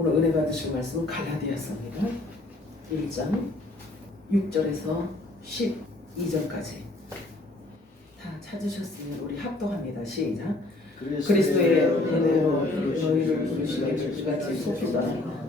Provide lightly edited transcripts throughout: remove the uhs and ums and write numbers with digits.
오늘 은혜 받으실 말씀은 갈라디아서입니다. 1장 6절에서 12절까지 다 찾으셨으면 우리 합독합니다. 시작. 그리스도의 은혜로 너희를 부르시기를 그같이 속보다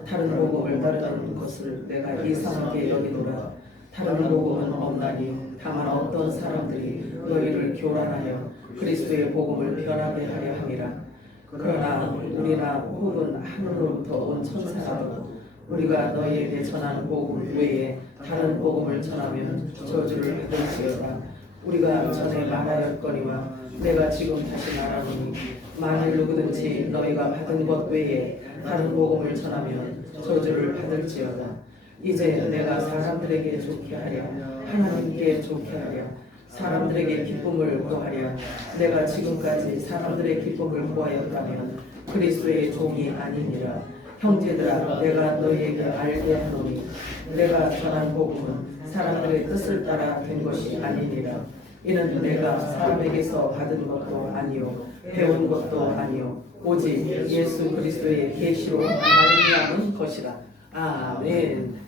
다른 복음을 따르는 것을 내가 이상하게 여기노라. 다른 복음은 없나니 다만 어떤 사람들이 너희를 교란하여 그리스도의 복음을 변하게 하려 함이라. 그러나 우리나 혹은 하늘로부터 온 천사라도 우리가 너희에게 전하는 복음 외에 다른 복음을 전하면 저주를 받을지어다. 우리가 전에 말하였거니와 내가 지금 다시 말하노니 만일 누구든지 너희가 받은 것 외에 다른 복음을 전하면 저주를 받을지어다. 이제 내가 사람들에게 좋게 하려 하나님께 좋게 하려 사람들에게 기쁨을 구하려 내가 지금까지 사람들의 기쁨을 구하였다면 그리스도의 종이 아니니라. 형제들아, 내가 너희에게 알게 하노니 내가 전한 복음은 사람들의 뜻을 따라 된 것이 아니니라. 이는 내가 사람에게서 받은 것도 아니요 배운 것도 아니요 오직 예수 그리스도의 계시로 말미암은 것이라. 아멘.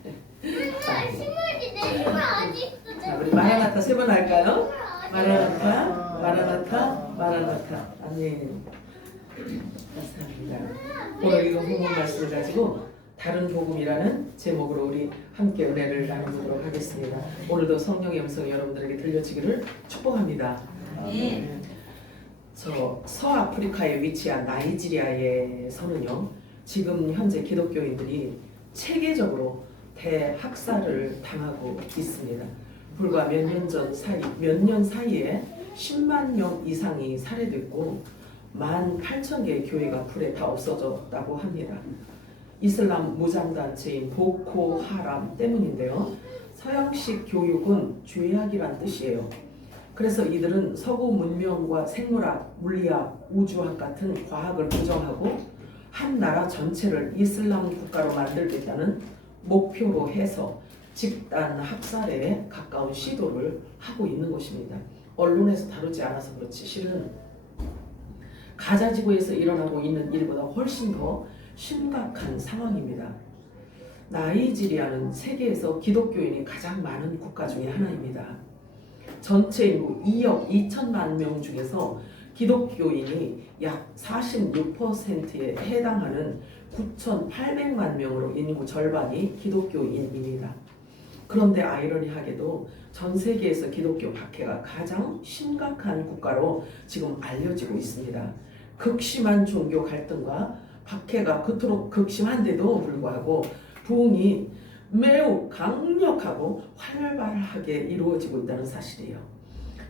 자, 우리 마라나타 세 번 할까요? 마라나타, 마라나타, 마라나타. 아멘. 감사합니다. 오늘 이거 복음 말씀을 가지고 다른 복음이라는 제목으로 우리 함께 은혜를 나누도록 하겠습니다. 오늘도 성령의 음성이 여러분들에게 들려지기를 축복합니다. 저 서아프리카에 위치한 나이지리아에서는요, 지금 현재 기독교인들이 체계적으로 대학살을 당하고 있습니다. 불과 몇 년 사이에 10만 명 이상이 살해됐고 18,000개의 교회가 불에 다 없어졌다고 합니다. 이슬람 무장단체인 보코하람 때문인데요. 서양식 교육은 죄악이란 뜻이에요. 그래서 이들은 서구 문명과 생물학, 물리학, 우주학 같은 과학을 부정하고 한 나라 전체를 이슬람 국가로 만들겠다는 목표로 해서 집단 학살에 가까운 시도를 하고 있는 것입니다. 언론에서 다루지 않아서 그렇지 실은 가자지구에서 일어나고 있는 일보다 훨씬 더 심각한 상황입니다. 나이지리아는 세계에서 기독교인이 가장 많은 국가 중에 하나입니다. 전체 인구 2억 2천만 명 중에서 기독교인이 약 46%에 해당하는 9,800만 명으로 인구 절반이 기독교인입니다. 그런데 아이러니하게도 전 세계에서 기독교 박해가 가장 심각한 국가로 지금 알려지고 있습니다. 극심한 종교 갈등과 박해가 그토록 극심한데도 불구하고 부흥이 매우 강력하고 활발하게 이루어지고 있다는 사실이에요.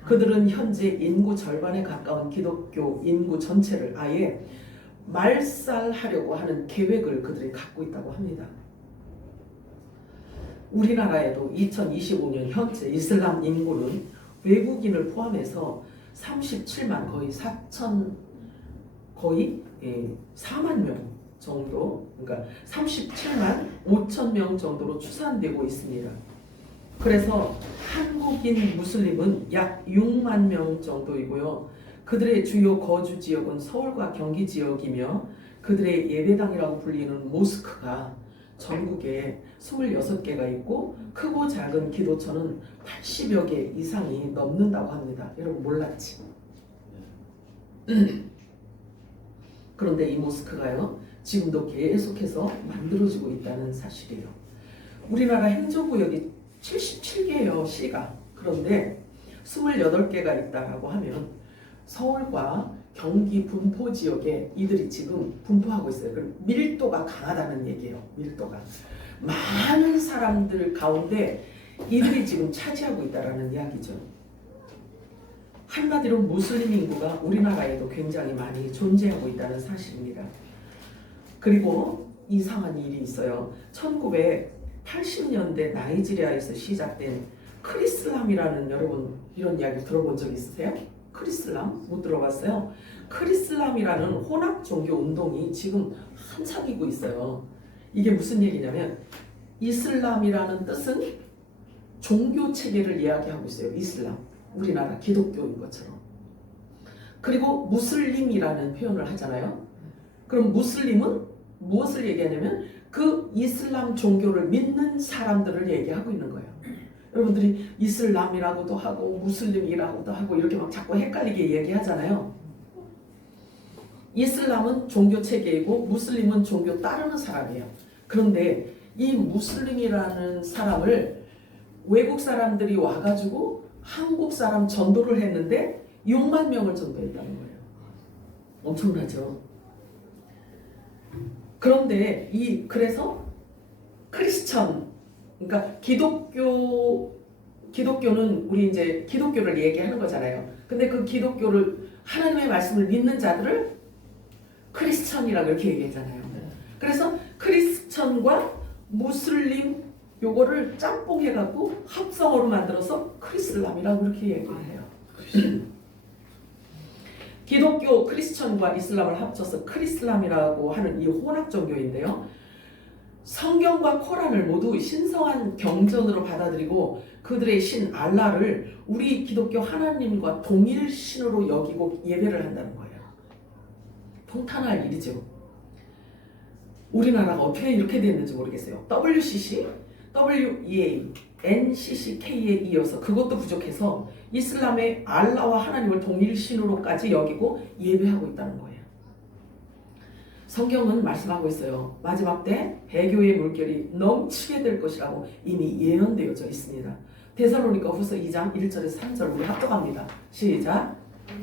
그들은 현재 인구 절반에 가까운 기독교 인구 전체를 아예 말살하려고 하는 계획을 그들이 갖고 있다고 합니다. 우리나라에도 2025년 현재 이슬람 인구는 외국인을 포함해서 37만 거의 4만 명 정도, 그러니까 37만 5천 명 정도로 추산되고 있습니다. 그래서 한국인 무슬림은 약 6만 명 정도이고요. 그들의 주요 거주 지역은 서울과 경기 지역이며 그들의 예배당이라고 불리는 모스크가 전국에 26개가 있고 크고 작은 기도처는 80여 개 이상이 넘는다고 합니다. 여러분 몰랐지? 그런데 이 모스크가요, 지금도 계속해서 만들어지고 있다는 사실이에요. 우리나라 행정구역이 77개예요, 시가. 그런데 28개가 있다라고 하면 서울과 경기 분포 지역에 이들이 지금 분포하고 있어요. 그럼 밀도가 강하다는 얘기예요. 밀도가. 많은 사람들 가운데 이들이 지금 차지하고 있다는 이야기죠. 한마디로 무슬림 인구가 우리나라에도 굉장히 많이 존재하고 있다는 사실입니다. 그리고 이상한 일이 있어요. 1980년대 나이지리아에서 시작된 크리슬람이라는, 여러분 이런 이야기 들어본 적 있으세요? 크리슬람? 못 들어봤어요? 크리슬람이라는 혼합 종교 운동이 지금 한창이고 있어요. 이게 무슨 얘기냐면 이슬람이라는 뜻은 종교 체계를 이야기하고 있어요. 이슬람, 우리나라 기독교인 것처럼. 그리고 무슬림이라는 표현을 하잖아요. 그럼 무슬림은 무엇을 얘기하냐면 그 이슬람 종교를 믿는 사람들을 얘기하고 있는 거예요. 여러분들이 이슬람이라고도 하고 무슬림이라고도 하고 이렇게 막 자꾸 헷갈리게 얘기하잖아요. 이슬람은 종교 체계이고 무슬림은 종교 따르는 사람이에요. 그런데 이 무슬림이라는 사람을 외국 사람들이 와가지고 한국 사람 전도를 했는데 6만 명을 전도했다는 거예요. 엄청나죠? 그런데 그래서 크리스천, 그러니까 기독교는 우리 이제 기독교를 얘기하는 거잖아요. 근데 그 기독교를 하나님의 말씀을 믿는 자들을 크리스천이라고 이렇게 얘기했잖아요. 그래서 크리스천과 무슬림 요거를 짬뽕해갖고 합성어로 만들어서 크리슬람이라고 이렇게 얘기를 해요. 기독교, 크리스천과 이슬람을 합쳐서 크리슬람이라고 하는 이 혼합 종교인데요. 성경과 코란을 모두 신성한 경전으로 받아들이고 그들의 신 알라를 우리 기독교 하나님과 동일 신으로 여기고 예배를 한다는 거예요. 통탄할 일이죠. 우리나라가 어떻게 이렇게 됐는지 모르겠어요. WCC, WEA, NCCK에 이어서 그것도 부족해서 이슬람의 알라와 하나님을 동일 신으로까지 여기고 예배하고 있다는 거예요. 성경은 말씀하고 있어요. 마지막 때 배교의 물결이 넘치게 될 것이라고 이미 예언되어져 있습니다. 데살로니가 후서 2장 1절에서 3절 우리 합독합니다. 시작.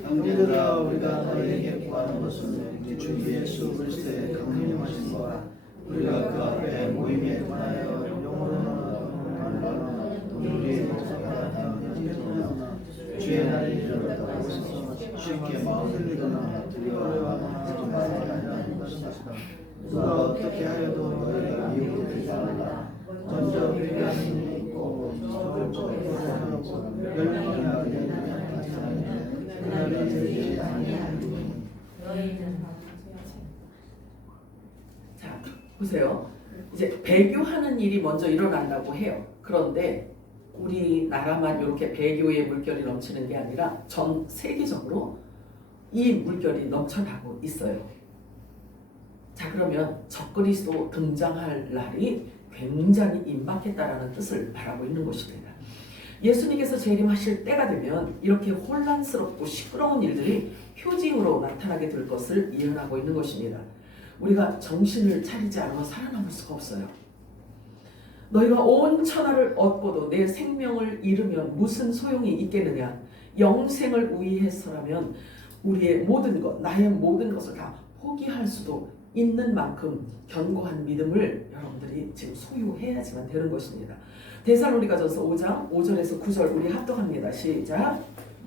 형제들아 우리가 너희에게 구하는 것은 주 예수 그리스도의 강림하심과 우리가 그 앞에 모임에 관하여 영원한 우리의 목사가 주의 날이 이르렀다고 해서 쉽게 마음을 믿거나 두려워하지 말아야 것이다. 누가 어떻게 하여도 너희가 미혹되지 말라. 먼저 회개하는 일이 있고 적극적으로 하고 열매를 나게 되는 그날이 되지 아니하리니. 자, 보세요. 이제 배교하는 일이 먼저 일어난다고 해요. 그런데 우리나라만 이렇게 배교의 물결이 넘치는 게 아니라 전 세계적으로 이 물결이 넘쳐나고 있어요. 자, 그러면 적그리스도 등장할 날이 굉장히 임박했다라는 뜻을 말하고 있는 것입니다. 예수님께서 재림하실 때가 되면 이렇게 혼란스럽고 시끄러운 일들이 표징으로 나타나게 될 것을 예언하고 있는 것입니다. 우리가 정신을 차리지 않으면 살아남을 수가 없어요. 너희가 온 천하를 얻고도 내 생명을 잃으면 무슨 소용이 있겠느냐. 영생을 위해서라면 우리의 모든 것, 나의 모든 것을 다 포기할 수도 있는 만큼 견고한 믿음을 여러분들이 지금 소유해야지만 되는 것입니다. 데살로니가전서 5장 5절에서 9절 우리 합독합니다. 시작.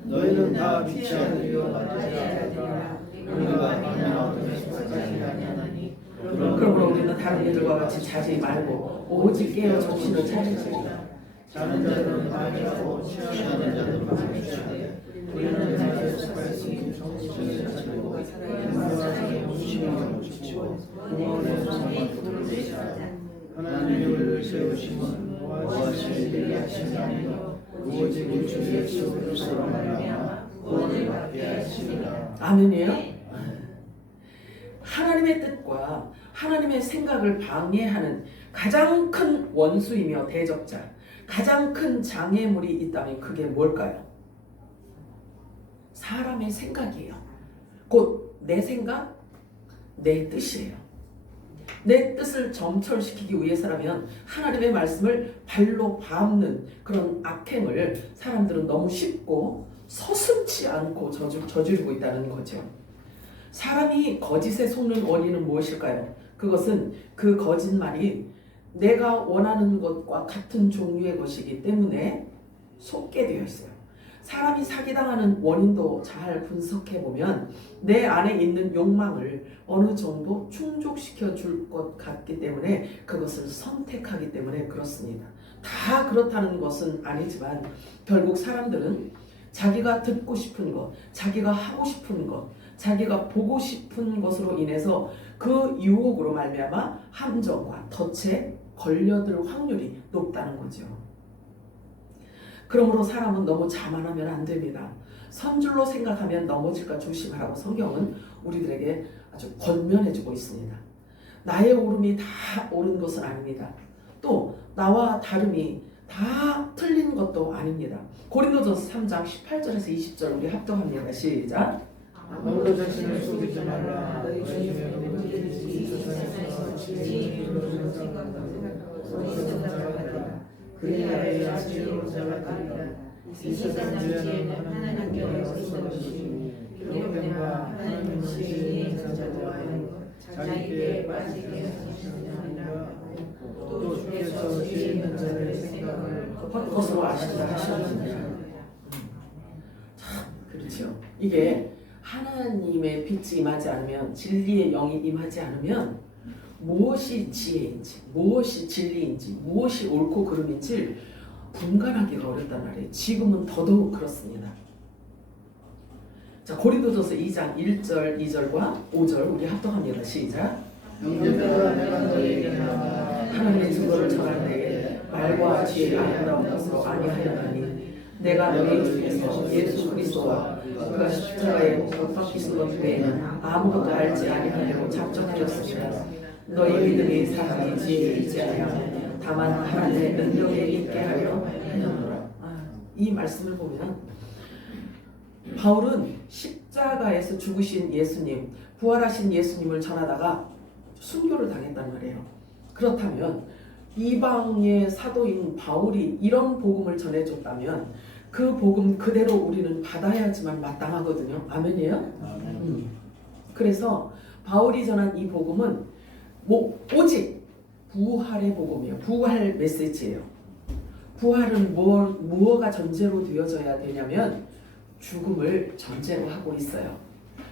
너희는 다 빛이 아니요 낮이라 우리가 만나 어둠의 속까지 아니하나니 그러므로 우리는 다른 이들과 같이 자지 말고 오직 깨어 정신을 차리시라. 자는 자들은 방해하고 취하는 자들은 방해하되 우리는 자기의 속까지 정신을 차리고 인간의 무심을 지치고 구원의 소망을 돌리시라. 하나님이 우리를 세우심은 모하시는 일이 하심이 아니요 오직 우리 주 예수 그리스도로 말미암아 구원을 받게 하시리라. 아멘이에요. 하나님의 뜻과 하나님의 생각을 방해하는 가장 큰 원수이며 대적자, 가장 큰 장애물이 있다면 그게 뭘까요? 사람의 생각이에요. 곧 내 생각, 내 뜻이에요. 내 뜻을 점철시키기 위해서라면 하나님의 말씀을 발로 밟는 그런 악행을 사람들은 너무 쉽고 서슴지 않고 저지르고 있다는 거죠. 사람이 거짓에 속는 원인은 무엇일까요? 그것은 그 거짓말이 내가 원하는 것과 같은 종류의 것이기 때문에 속게 되어 있어요. 사람이 사기당하는 원인도 잘 분석해보면 내 안에 있는 욕망을 어느 정도 충족시켜 줄 것 같기 때문에 그것을 선택하기 때문에 그렇습니다. 다 그렇다는 것은 아니지만 결국 사람들은 자기가 듣고 싶은 것, 자기가 하고 싶은 것, 자기가 보고 싶은 것으로 인해서 그 유혹으로 말미암아 함정과 덫에 걸려들 확률이 높다는 거죠. 그러므로 사람은 너무 자만하면 안 됩니다. 선줄로 생각하면 넘어질까 조심하라고 성경은 우리들에게 아주 권면해주고 있습니다. 나의 오름이 다 옳은 것은 아닙니다. 또 나와 다름이 다 틀린 것도 아닙니다. 고린도전서 3장 18절에서 20절 우리 합독합니다. 시작. 아무도 자신을 속이지 말라. 너희 중에 누구든지 세상에서 지혜를 이루는 생각하라. 그리하여 지혜로 잡아들이라. 이 세상 지혜는 하나님께로서 온 것이니 기록된 바 하나님은 지혜의 인자들과 자기께 빠지게 하시느니라. 또 주께서 지혜 있는 자들의 생각을 헛것으로 아신다 하셨느니라. 참 그렇죠. 이게 하나님의 빛이 임하지 않으면, 진리의 영이 임하지 않으면 무엇이 지혜인지, 무엇이 진리인지, 무엇이 옳고 그름인지 분간하기가 어렵단 말이에요. 지금은 더더욱 그렇습니다. 자, 고린도전서 2장 1절, 2절과 5절 우리 합독합니다. 시작. 형제들아 내가 너희에게 하나 하나님의 증거를 전할 때에 말과 지혜가 아름다운 것으로 아니하였나니 내가 너희 중에서 예수 그리스도와 그가 십자가에 못 박히신 것 외에는 아무것도 알지 아니하려고 작정하였습니다. 너희 믿음이 사람의 지혜에 있지 아니하며 다만 하나님의 능력에 있게 하려 하였노라. 이 말씀을 보면 바울은 십자가에서 죽으신 예수님, 부활하신 예수님을 전하다가 순교를 당했단 말이에요. 그렇다면 이방의 사도인 바울이 이런 복음을 전해줬다면 그 복음 그대로 우리는 받아야지만 마땅하거든요. 아멘이에요? 그래서 바울이 전한 이 복음은 오직 부활의 복음이에요. 부활 메시지예요. 부활은 무엇가 전제로 되어져야 되냐면 죽음을 전제로 하고 있어요.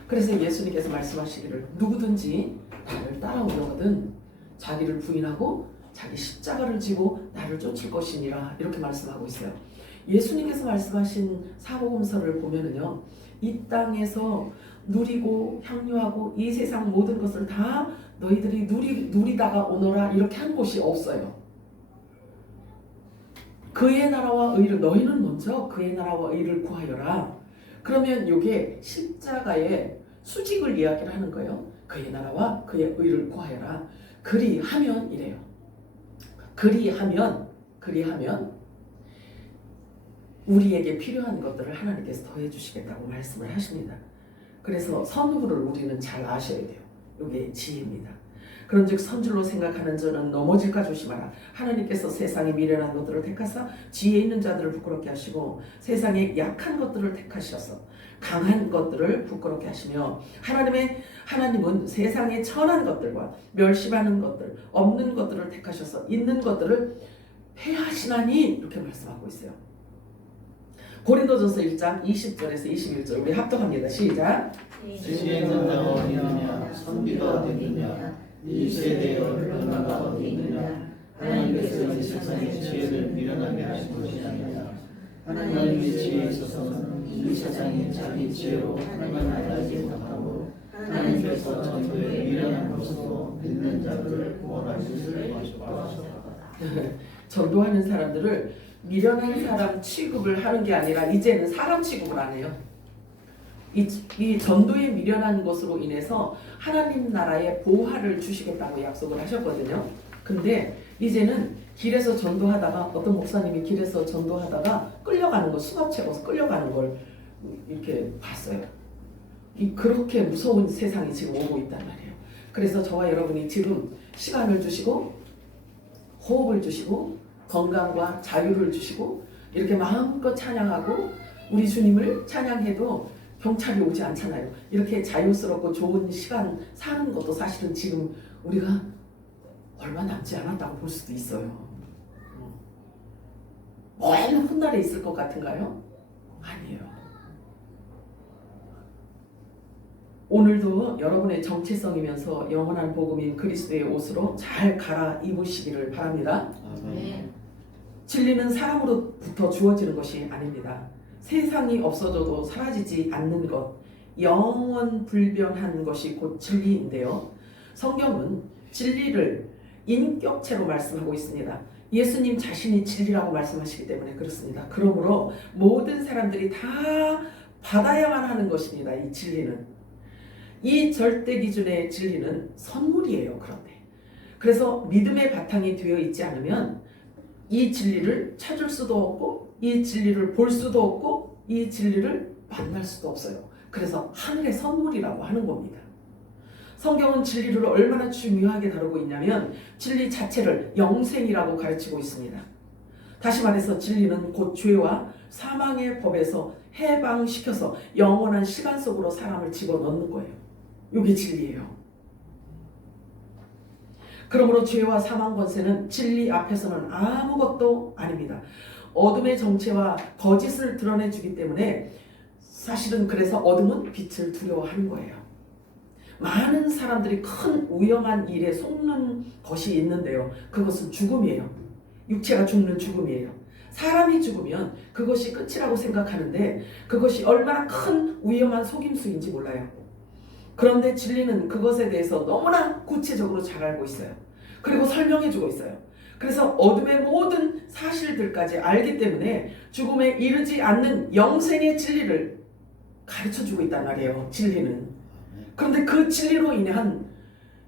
그래서 예수님께서 말씀하시기를 누구든지 나를 따라오려거든 자기를 부인하고 자기 십자가를 지고 나를 쫓을 것이니라 이렇게 말씀하고 있어요. 예수님께서 말씀하신 사복음서를 보면은요, 이 땅에서 누리고 향유하고 이 세상 모든 것을 다 너희들이 누리다가 오너라 이렇게 한 곳이 없어요. 그의 나라와 의를, 너희는 먼저 그의 나라와 의를 구하여라. 그러면 이게 십자가의 수직을 이야기를 하는 거예요. 그의 나라와 그의 의를 구하여라. 그리하면 이래요. 그리하면 우리에게 필요한 것들을 하나님께서 더해 주시겠다고 말씀을 하십니다. 그래서 선후를 우리는 잘 아셔야 돼요. 이게 지혜입니다. 그런즉 선줄로 생각하는 자는 넘어질까 조심하라. 하나님께서 세상에 미련한 것들을 택하사 지혜 있는 자들을 부끄럽게 하시고 세상에 약한 것들을 택하셔서 강한 것들을 부끄럽게 하시며 하나님은 세상에 천한 것들과 멸시하는 것들, 없는 것들을 택하셔서 있는 것들을 폐하시나니 이렇게 말씀하고 있어요. 고린도전서 1장 20절에서 21절 우리 합독합니다. 시작. 지혜 있는 자가 어디 있느냐 선비가 어디 있느냐 이 세대에 얼마나 어디 있느냐 하나님께서 이 세상의 지혜를 미련하게 하신 것이 아니라 하나님의 지혜에 있어서는 이 세상이 자기 지혜로 하나님을 알지 못하고 하나님께서 전도에 미련한 것으로 믿는 자들을 구원하시기를 원하셨다. 전도하는 사람들을 미련한 사람 취급을 하는 게 아니라 이제는 사람 취급을 안 해요. 이 전도에 미련한 것으로 인해서 하나님 나라의 보화를 주시겠다고 약속을 하셨거든요. 근데 이제는 길에서 전도하다가 어떤 목사님이 길에서 전도하다가 끌려가는 거, 수갑 채워서 끌려가는 걸 이렇게 봤어요. 그렇게 무서운 세상이 지금 오고 있단 말이에요. 그래서 저와 여러분이 지금 시간을 주시고 호흡을 주시고 건강과 자유를 주시고 이렇게 마음껏 찬양하고 우리 주님을 찬양해도 경찰이 오지 않잖아요. 이렇게 자유스럽고 좋은 시간 사는 것도 사실은 지금 우리가 얼마 남지 않았다고 볼 수도 있어요. 멀리 훗날에 있을 것 같은가요? 아니에요. 오늘도 여러분의 정체성이면서 영원한 복음인 그리스도의 옷으로 잘 갈아입으시기를 바랍니다. 아멘. 진리는 사람으로부터 주어지는 것이 아닙니다. 세상이 없어져도 사라지지 않는 것, 영원 불변한 것이 곧 진리인데요. 성경은 진리를 인격체로 말씀하고 있습니다. 예수님 자신이 진리라고 말씀하시기 때문에 그렇습니다. 그러므로 모든 사람들이 다 받아야만 하는 것입니다. 이 진리는. 이 절대 기준의 진리는 선물이에요. 그런데 그래서 믿음의 바탕이 되어 있지 않으면 이 진리를 찾을 수도 없고 이 진리를 볼 수도 없고 이 진리를 만날 수도 없어요. 그래서 하늘의 선물이라고 하는 겁니다. 성경은 진리를 얼마나 중요하게 다루고 있냐면 진리 자체를 영생이라고 가르치고 있습니다. 다시 말해서 진리는 곧 죄와 사망의 법에서 해방시켜서 영원한 시간 속으로 사람을 집어넣는 거예요. 이게 진리예요. 그러므로 죄와 사망 권세는 진리 앞에서는 아무것도 아닙니다. 어둠의 정체와 거짓을 드러내주기 때문에 사실은 그래서 어둠은 빛을 두려워하는 거예요. 많은 사람들이 큰 위험한 일에 속는 것이 있는데요. 그것은 죽음이에요. 육체가 죽는 죽음이에요. 사람이 죽으면 그것이 끝이라고 생각하는데 그것이 얼마나 큰 위험한 속임수인지 몰라요. 그런데 진리는 그것에 대해서 너무나 구체적으로 잘 알고 있어요. 그리고 설명해주고 있어요. 그래서 어둠의 모든 사실들까지 알기 때문에 죽음에 이르지 않는 영생의 진리를 가르쳐주고 있단 말이에요. 진리는. 그런데 그 진리로 인한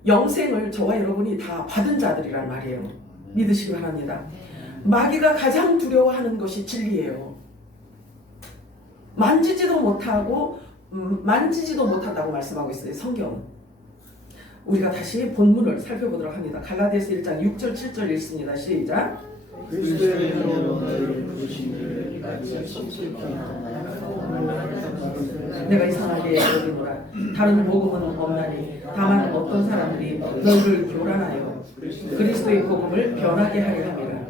영생을 저와 여러분이 다 받은 자들이란 말이에요. 믿으시기 바랍니다. 마귀가 가장 두려워하는 것이 진리예요. 만지지도 못하고 만지지도 못한다고 말씀하고 있어요. 성경은. 우리가 다시 본문을 살펴보도록 합니다. 갈라디아서 1장 6절 7절 읽습니다. 시작. 그리스도의 은혜로 너희를 부르신 이를 내가 이상하게 여기노라. 다른 복음은 없나니 다만 어떤 사람들이 너희를 교란하여 그리스도의 복음을 변하게 하려 함이라.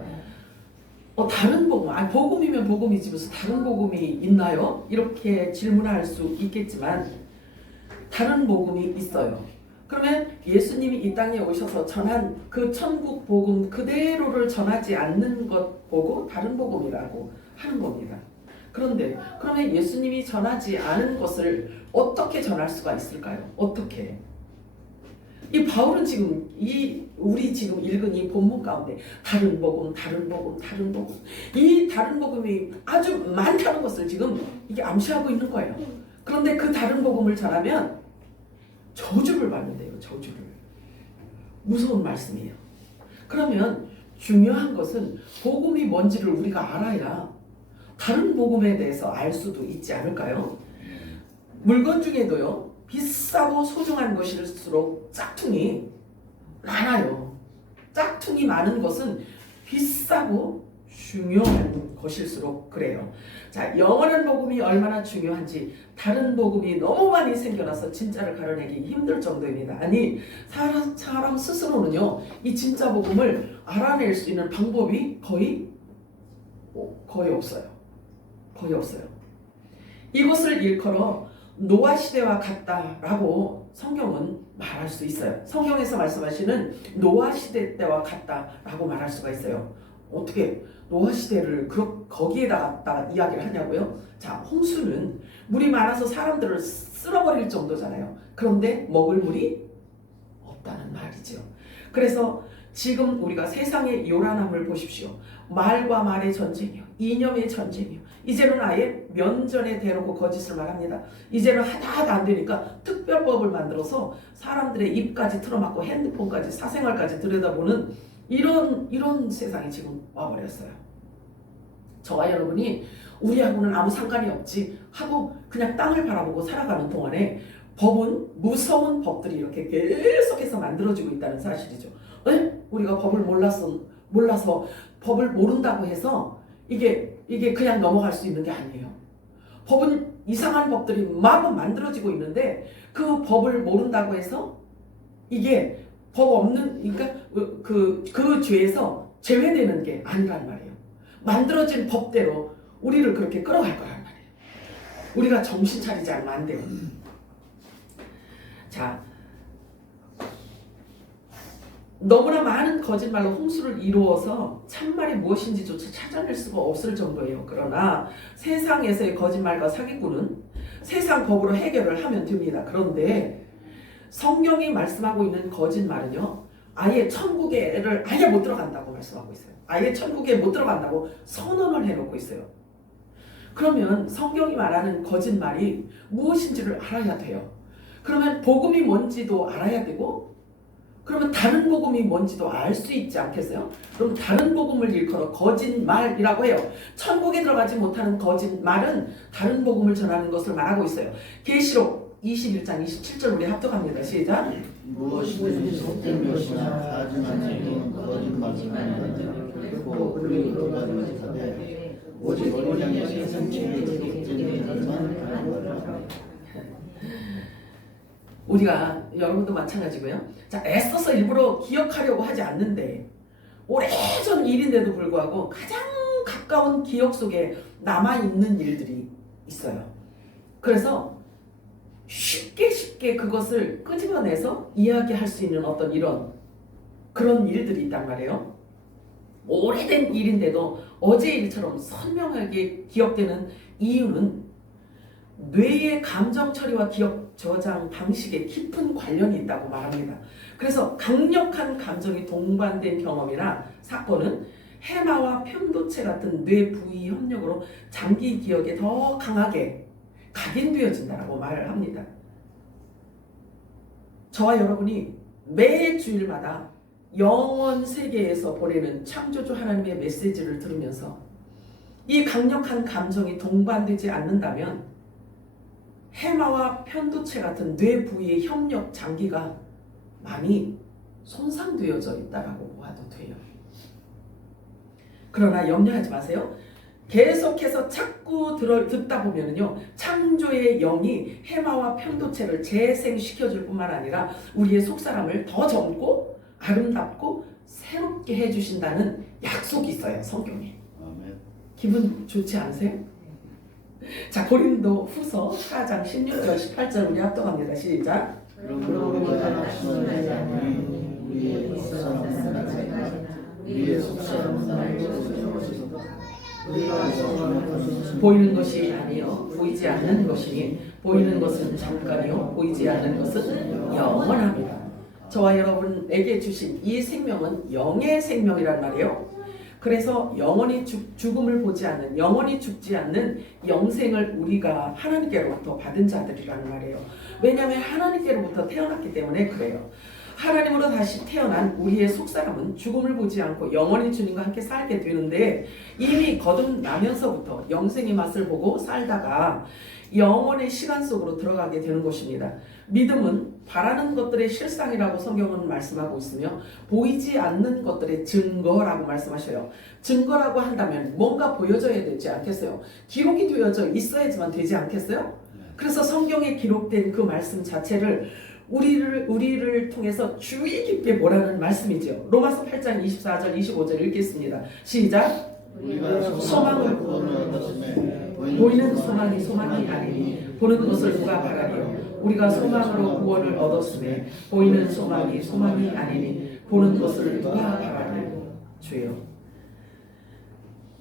다른 복음, 복음이면 복음이지 무슨 다른 복음이 있나요? 이렇게 질문할 수 있겠지만 다른 복음이 있어요. 그러면 예수님이 이 땅에 오셔서 전한 그 천국 복음 그대로를 전하지 않는 것 보고 다른 복음이라고 하는 겁니다. 그런데 그러면 예수님이 전하지 않은 것을 어떻게 전할 수가 있을까요? 어떻게? 이 바울은 지금 우리 지금 읽은 이 본문 가운데 다른 복음, 다른 복음, 다른 복음, 이 다른 복음이 아주 많다는 것을 지금 이게 암시하고 있는 거예요. 그런데 그 다른 복음을 전하면 저주를 받는데요. 저주를. 무서운 말씀이에요. 그러면 중요한 것은 복음이 뭔지를 우리가 알아야 다른 복음에 대해서 알 수도 있지 않을까요? 물건 중에도요. 비싸고 소중한 것일수록 짝퉁이 많아요. 짝퉁이 많은 것은 비싸고 중요한 것일수록 그래요. 자, 영원한 복음이 얼마나 중요한지 다른 복음이 너무 많이 생겨나서 진짜를 가려내기 힘들 정도입니다. 아니, 사람 스스로는요, 이 진짜 복음을 알아낼 수 있는 방법이 거의 없어요. 거의 없어요. 이것을 일컬어 노아 시대와 같다라고 성경은 말할 수 있어요. 성경에서 말씀하시는 노아 시대 때와 같다라고 말할 수가 있어요. 어떻게 노아 시대를 거기에다 이야기를 하냐고요? 자, 홍수는 물이 많아서 사람들을 쓸어버릴 정도잖아요. 그런데 먹을 물이 없다는 말이죠. 그래서 지금 우리가 세상의 요란함을 보십시오. 말과 말의 전쟁이요, 이념의 전쟁이요. 이제는 아예 면전에 대놓고 거짓을 말합니다. 이제는 하다 안 되니까 특별법을 만들어서 사람들의 입까지 틀어막고 핸드폰까지 사생활까지 들여다보는 이런 세상이 지금 와버렸어요. 저와 여러분이 우리하고는 아무 상관이 없지 하고 그냥 땅을 바라보고 살아가는 동안에 법은 무서운 법들이 이렇게 계속해서 만들어지고 있다는 사실이죠. 우리가 법을 몰라서 법을 모른다고 해서 이게 그냥 넘어갈 수 있는 게 아니에요. 법은 이상한 법들이 마구 만들어지고 있는데 그 법을 모른다고 해서 이게 법 없는, 그러니까 그 죄에서 제외되는 게 아니란 말이에요. 만들어진 법대로 우리를 그렇게 끌어갈 거란 말이에요. 우리가 정신 차리지 않으면 안 돼요. 자, 너무나 많은 거짓말로 홍수를 이루어서 참말이 무엇인지조차 찾아낼 수가 없을 정도예요. 그러나 세상에서의 거짓말과 사기꾼은 세상 법으로 해결을 하면 됩니다. 그런데 성경이 말씀하고 있는 거짓말은요, 아예 천국에를 아예 못 들어간다고 말씀하고 있어요. 아예 천국에 못 들어간다고 선언을 해놓고 있어요. 그러면 성경이 말하는 거짓말이 무엇인지를 알아야 돼요. 그러면 복음이 뭔지도 알아야 되고 그러면 다른 복음이 뭔지도 알 수 있지 않겠어요? 그럼 다른 복음을 일컬어 거짓말이라고 해요. 천국에 들어가지 못하는 거짓말은 다른 복음을 전하는 것을 말하고 있어요. 계시록 21장 27절 우리 합독합니다. 시작. 무엇이든지 헛된 것이나 가증한 소리는 거짓말을 하느니라. 그리고 그를 도달을 못하되 오직 어린 양의 생명체를 헛된 것만 알아보라. 우리가 여러분도 마찬가지고요. 자, 애써서 일부러 기억하려고 하지 않는데 오래전 일인데도 불구하고 가장 가까운 기억 속에 남아있는 일들이 있어요. 그래서 쉽게 그것을 끄집어내서 이야기할 수 있는 어떤 이런 그런 일들이 있단 말이에요. 오래된 일인데도 어제 일처럼 선명하게 기억되는 이유는 뇌의 감정 처리와 기억 저장 방식에 깊은 관련이 있다고 말합니다. 그래서 강력한 감정이 동반된 경험이나 사건은 해마와 편도체 같은 뇌 부위 협력으로 장기 기억에 더 강하게 각인되어진다고 말을 합니다. 저와 여러분이 매 주일마다 영원 세계에서 보내는 창조주 하나님의 메시지를 들으면서 이 강력한 감정이 동반되지 않는다면 해마와 편도체 같은 뇌 부위의 협력 장기가 많이 손상되어져 있다라고 봐도 돼요. 그러나 염려하지 마세요. 계속해서 자꾸 듣다 보면요, 창조의 영이 해마와 편도체를 재생시켜줄 뿐만 아니라 우리의 속사람을 더 젊고 아름답고 새롭게 해주신다는 약속이 있어요, 성경에. 아멘. 기분 좋지 않으세요? 자, 고린도 후서 4장 16절 18절 우리 합독합니다. 시작. 그러므로 우리가 낙심하지 아니하니 우리의 속사람은 나가니라. 우리의 속사람은 나가니라. 우리가 정한 것은 보이는 것이 아니요 보이지 않는 것이니 보이는 것은 잠깐이요 보이지 않는 것은 영원합니다. 저와 여러분에게 주신 이 생명은 영의 생명이란 말이에요. 그래서 영원히 죽음을 보지 않는, 영원히 죽지 않는 영생을 우리가 하나님께로부터 받은 자들이라는 말이에요. 왜냐하면 하나님께로부터 태어났기 때문에 그래요. 하나님으로 다시 태어난 우리의 속사람은 죽음을 보지 않고 영원히 주님과 함께 살게 되는데 이미 거듭나면서부터 영생의 맛을 보고 살다가 영원의 시간 속으로 들어가게 되는 것입니다. 믿음은 바라는 것들의 실상이라고 성경은 말씀하고 있으며 보이지 않는 것들의 증거라고 말씀하셔요. 증거라고 한다면 뭔가 보여져야 되지 않겠어요? 기록이 되어져 있어야지만 되지 않겠어요? 그래서 성경에 기록된 그 말씀 자체를 우리를 통해서 주의 깊게 보라는 말씀이죠. 로마서 8장 24절 25절 읽겠습니다. 시작. 우리가 소망을 구원을 얻었음에 보이는 소망이 아니니 보는 것을 누가 바라리요. 우리가 소망으로 구원을 얻었음에 보이는 소망이 아니니 보는 것을 누가 바라리요. 주여.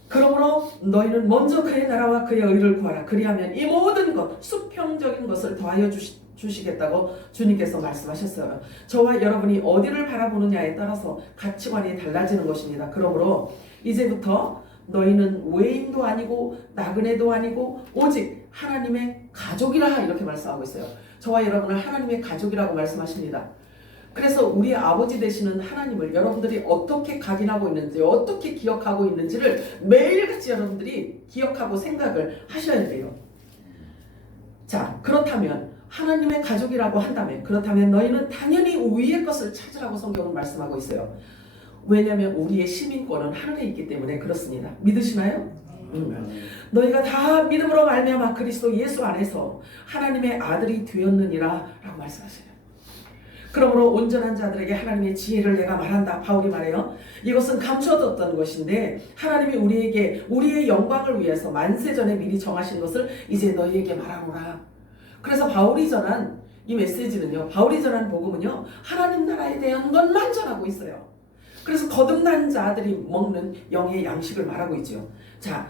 그러므로 너희는 먼저 그의 나라와 그의 의를 구하라. 그리하면 이 모든 것 수평적인 것을 더하여 주시겠다고 주님께서 말씀하셨어요. 저와 여러분이 어디를 바라보느냐에 따라서 가치관이 달라지는 것입니다. 그러므로 이제부터 너희는 외인도 아니고 나그네도 아니고 오직 하나님의 가족이라 이렇게 말씀하고 있어요. 저와 여러분을 하나님의 가족이라고 말씀하십니다. 그래서 우리 아버지 되시는 하나님을 여러분들이 어떻게 각인하고 있는지 어떻게 기억하고 있는지를 매일같이 여러분들이 기억하고 생각을 하셔야 돼요. 자, 그렇다면 하나님의 가족이라고 한다면 그렇다면 너희는 당연히 위의 것을 찾으라고 성경은 말씀하고 있어요. 왜냐하면 우리의 시민권은 하늘에 있기 때문에 그렇습니다. 믿으시나요? 너희가 다 믿음으로 말미암아 그리스도 예수 안에서 하나님의 아들이 되었느니라 라고 말씀하셔요. 그러므로 온전한 자들에게 하나님의 지혜를 내가 말한다. 바울이 말해요. 이것은 감춰뒀던 것인데 하나님이 우리에게 우리의 영광을 위해서 만세전에 미리 정하신 것을 이제 너희에게 말하노라. 그래서 바울이 전한 이 메시지는요, 바울이 전한 복음은요, 하나님 나라에 대한 것만 전하고 있어요. 그래서 거듭난 자들이 먹는 영의 양식을 말하고 있죠. 자,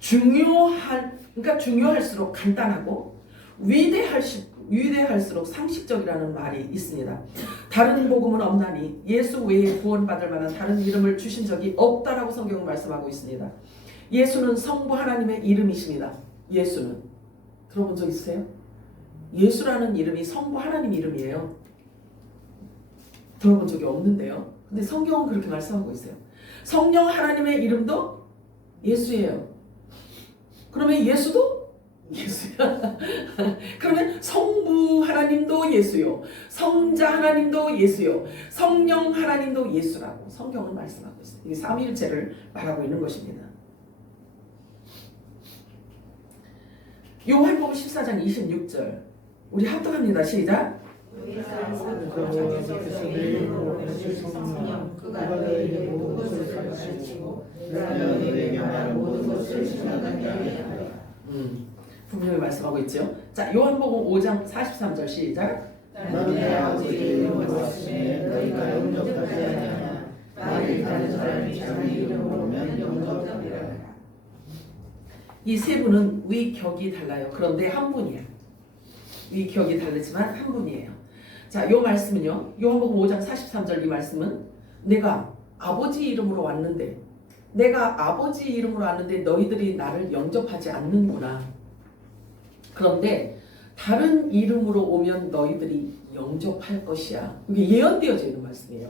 그러니까 중요할수록 간단하고 위대할수록 상식적이라는 말이 있습니다. 다른 복음은 없나니 예수 외에 구원받을 만한 다른 이름을 주신 적이 없다라고 성경은 말씀하고 있습니다. 예수는 성부 하나님의 이름이십니다. 예수는 들어본 적 있으세요? 예수라는 이름이 성부 하나님 이름이에요. 들어본 적이 없는데요. 근데 성경은 그렇게 말씀하고 있어요. 성령 하나님의 이름도 예수예요. 그러면 예수도 예수야. 그러면 성부 하나님도 예수요, 성자 하나님도 예수요, 성령 하나님도 예수라고 성경은 말씀하고 있어요. 이게 삼위일체를 말하고 있는 것입니다. 요한복음 14장 26절 우리 합독합니다. 시작. 그가 너희에게 모든 것을 가르치고 내가 너희에게 말한 모든 것을 지켜가게 하리라. 분명히 말씀하고 있죠. 자, 요한복음 5장 43절 시작. 나는 내 아버지의 이름으로 왔으니 너희가 영접하지 아니하나 나를 다른 사람이 자기 이름으로 오면 영접하리라. 이 세 분은 위격이 달라요. 그런데 한 분이야. 위격이 다르지만 한 분이에요. 자, 요 말씀은요. 요한복음 5장 43절 이 말씀은 내가 아버지 이름으로 왔는데 너희들이 나를 영접하지 않는구나. 그런데 다른 이름으로 오면 너희들이 영접할 것이야. 이게 예언되어져 있는 말씀이에요.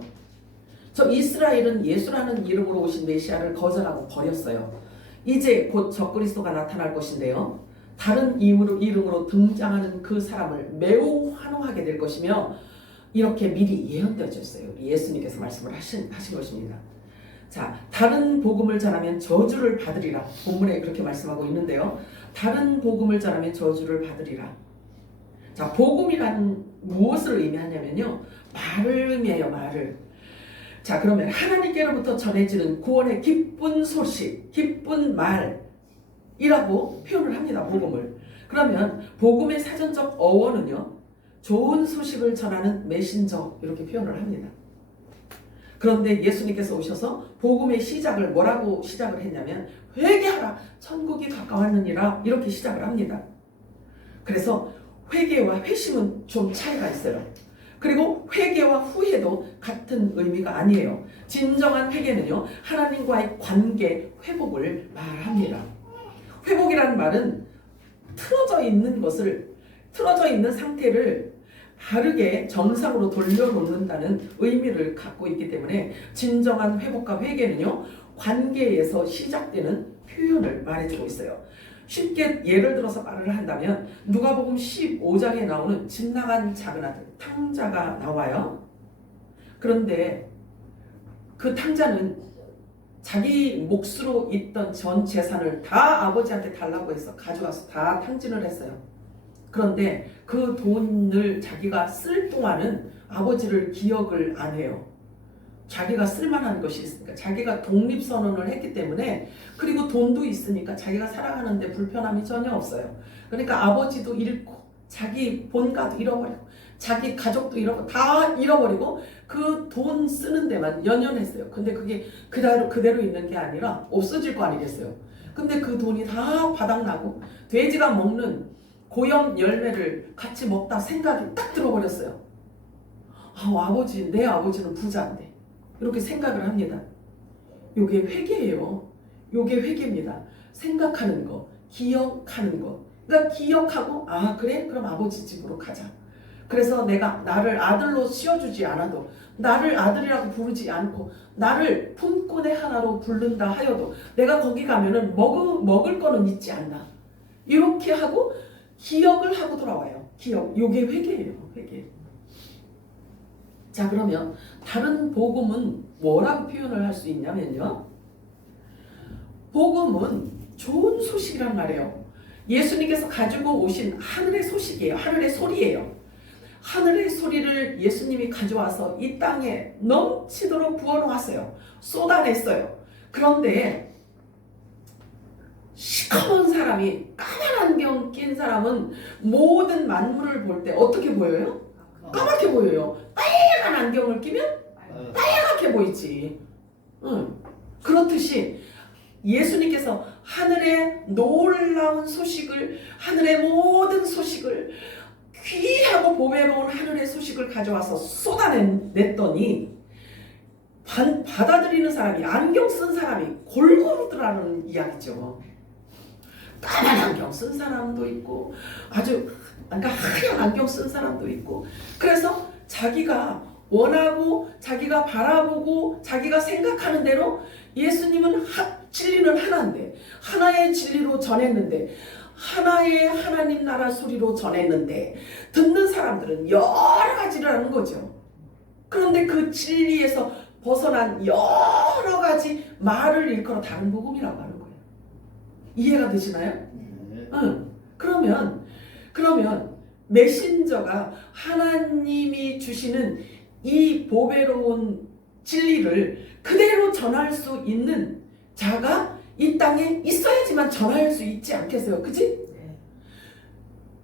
저 이스라엘은 예수라는 이름으로 오신 메시아를 거절하고 버렸어요. 이제 곧 적그리스도가 나타날 것인데요. 다른 이름으로 등장하는 그 사람을 매우 환호하게 될 것이며 이렇게 미리 예언되어져 있어요. 예수님께서 말씀을 하신 것입니다. 자, 다른 복음을 전하면 저주를 받으리라. 본문에 그렇게 말씀하고 있는데요. 다른 복음을 전하면 저주를 받으리라. 자, 복음이란 무엇을 의미하냐면요. 말을 의미해요. 말을. 자, 그러면 하나님께로부터 전해지는 구원의 기쁜 소식, 기쁜 말이라고 표현을 합니다. 복음을. 그러면 복음의 사전적 어원은요. 좋은 소식을 전하는 메신저 이렇게 표현을 합니다. 그런데 예수님께서 오셔서 복음의 시작을 뭐라고 시작을 했냐면 회개하라 천국이 가까웠느니라 이렇게 시작을 합니다. 그래서 회개와 회심은 좀 차이가 있어요. 그리고 회개와 후회도 같은 의미가 아니에요. 진정한 회개는요 하나님과의 관계 회복을 말합니다. 회복이라는 말은 틀어져 있는 상태를 바르게 정상으로 돌려놓는다는 의미를 갖고 있기 때문에 진정한 회복과 회개는요 관계에서 시작되는 표현을 말해주고 있어요. 쉽게 예를 들어서 말을 한다면 누가복음 15장에 나오는 집 나간 작은 아들 탕자가 나와요. 그런데 그 탕자는 자기 몫으로 있던 전 재산을 다 아버지한테 달라고 해서 가져와서 다 탕진을 했어요. 그런데 그 돈을 자기가 쓸 동안은 아버지를 기억을 안 해요. 자기가 쓸만한 것이 있으니까 자기가 독립선언을 했기 때문에 그리고 돈도 있으니까 자기가 살아가는데 불편함이 전혀 없어요. 그러니까 아버지도 잃고 자기 본가도 잃어버리고 자기 가족도 잃어버리고 다 잃어버리고 그 돈 쓰는 데만 연연했어요. 근데 그게 그대로 있는 게 아니라 없어질 거 아니겠어요. 근데 그 돈이 다 바닥나고 돼지가 먹는 고염 열매를 같이 먹다 생각이 딱 들어버렸어요. 내 아버지는 부자인데 이렇게 생각을 합니다. 요게 회개예요. 요게 회개입니다. 생각하는 거, 기억하는 거. 그러니까 기억하고 그래? 그럼 아버지 집으로 가자. 그래서 내가 나를 아들로 씌워주지 않아도 나를 아들이라고 부르지 않고 나를 품꾼의 하나로 부른다 하여도 내가 거기 가면은 먹을 거는 있지 않나. 이렇게 하고 기억을 하고 돌아와요. 기억. 요게 회개예요. 회개. 자, 그러면 다른 복음은 뭐라고 표현을 할 수 있냐면요. 복음은 좋은 소식이란 말이에요. 예수님께서 가지고 오신 하늘의 소식이에요. 하늘의 소리예요. 하늘의 소리를 예수님이 가져와서 이 땅에 넘치도록 부어놓았어요. 쏟아냈어요. 그런데 시커먼 사람이 까만 안경 낀 사람은 모든 만물을 볼 때 어떻게 보여요? 까맣게 보여요. 빨간 안경을 끼면 빨갛게 보이지. 그렇듯이 예수님께서 하늘의 놀라운 소식을, 하늘의 모든 소식을, 귀하고 보배로운 하늘의 소식을 가져와서 쏟아냈더니 받아들이는 사람이, 안경 쓴 사람이 골고루더라는 이야기죠. 까만 안경 쓴 사람도 있고 아주 하얀 안경 쓴 사람도 있고, 그래서 자기가 원하고 자기가 바라보고 자기가 생각하는 대로 예수님은 진리는 하나인데 하나의 진리로 전했는데 하나의 하나님 나라 소리로 전했는데 듣는 사람들은 여러 가지를 하는 거죠. 그런데 그 진리에서 벗어난 여러 가지 말을 일컬어 다른 복음이라고 하는 거예요. 이해가 되시나요? 네. 응. 그러면 메신저가 하나님이 주시는 이 보배로운 진리를 그대로 전할 수 있는 자가 이 땅에 있어야지만 전할 수 있지 않겠어요? 그치?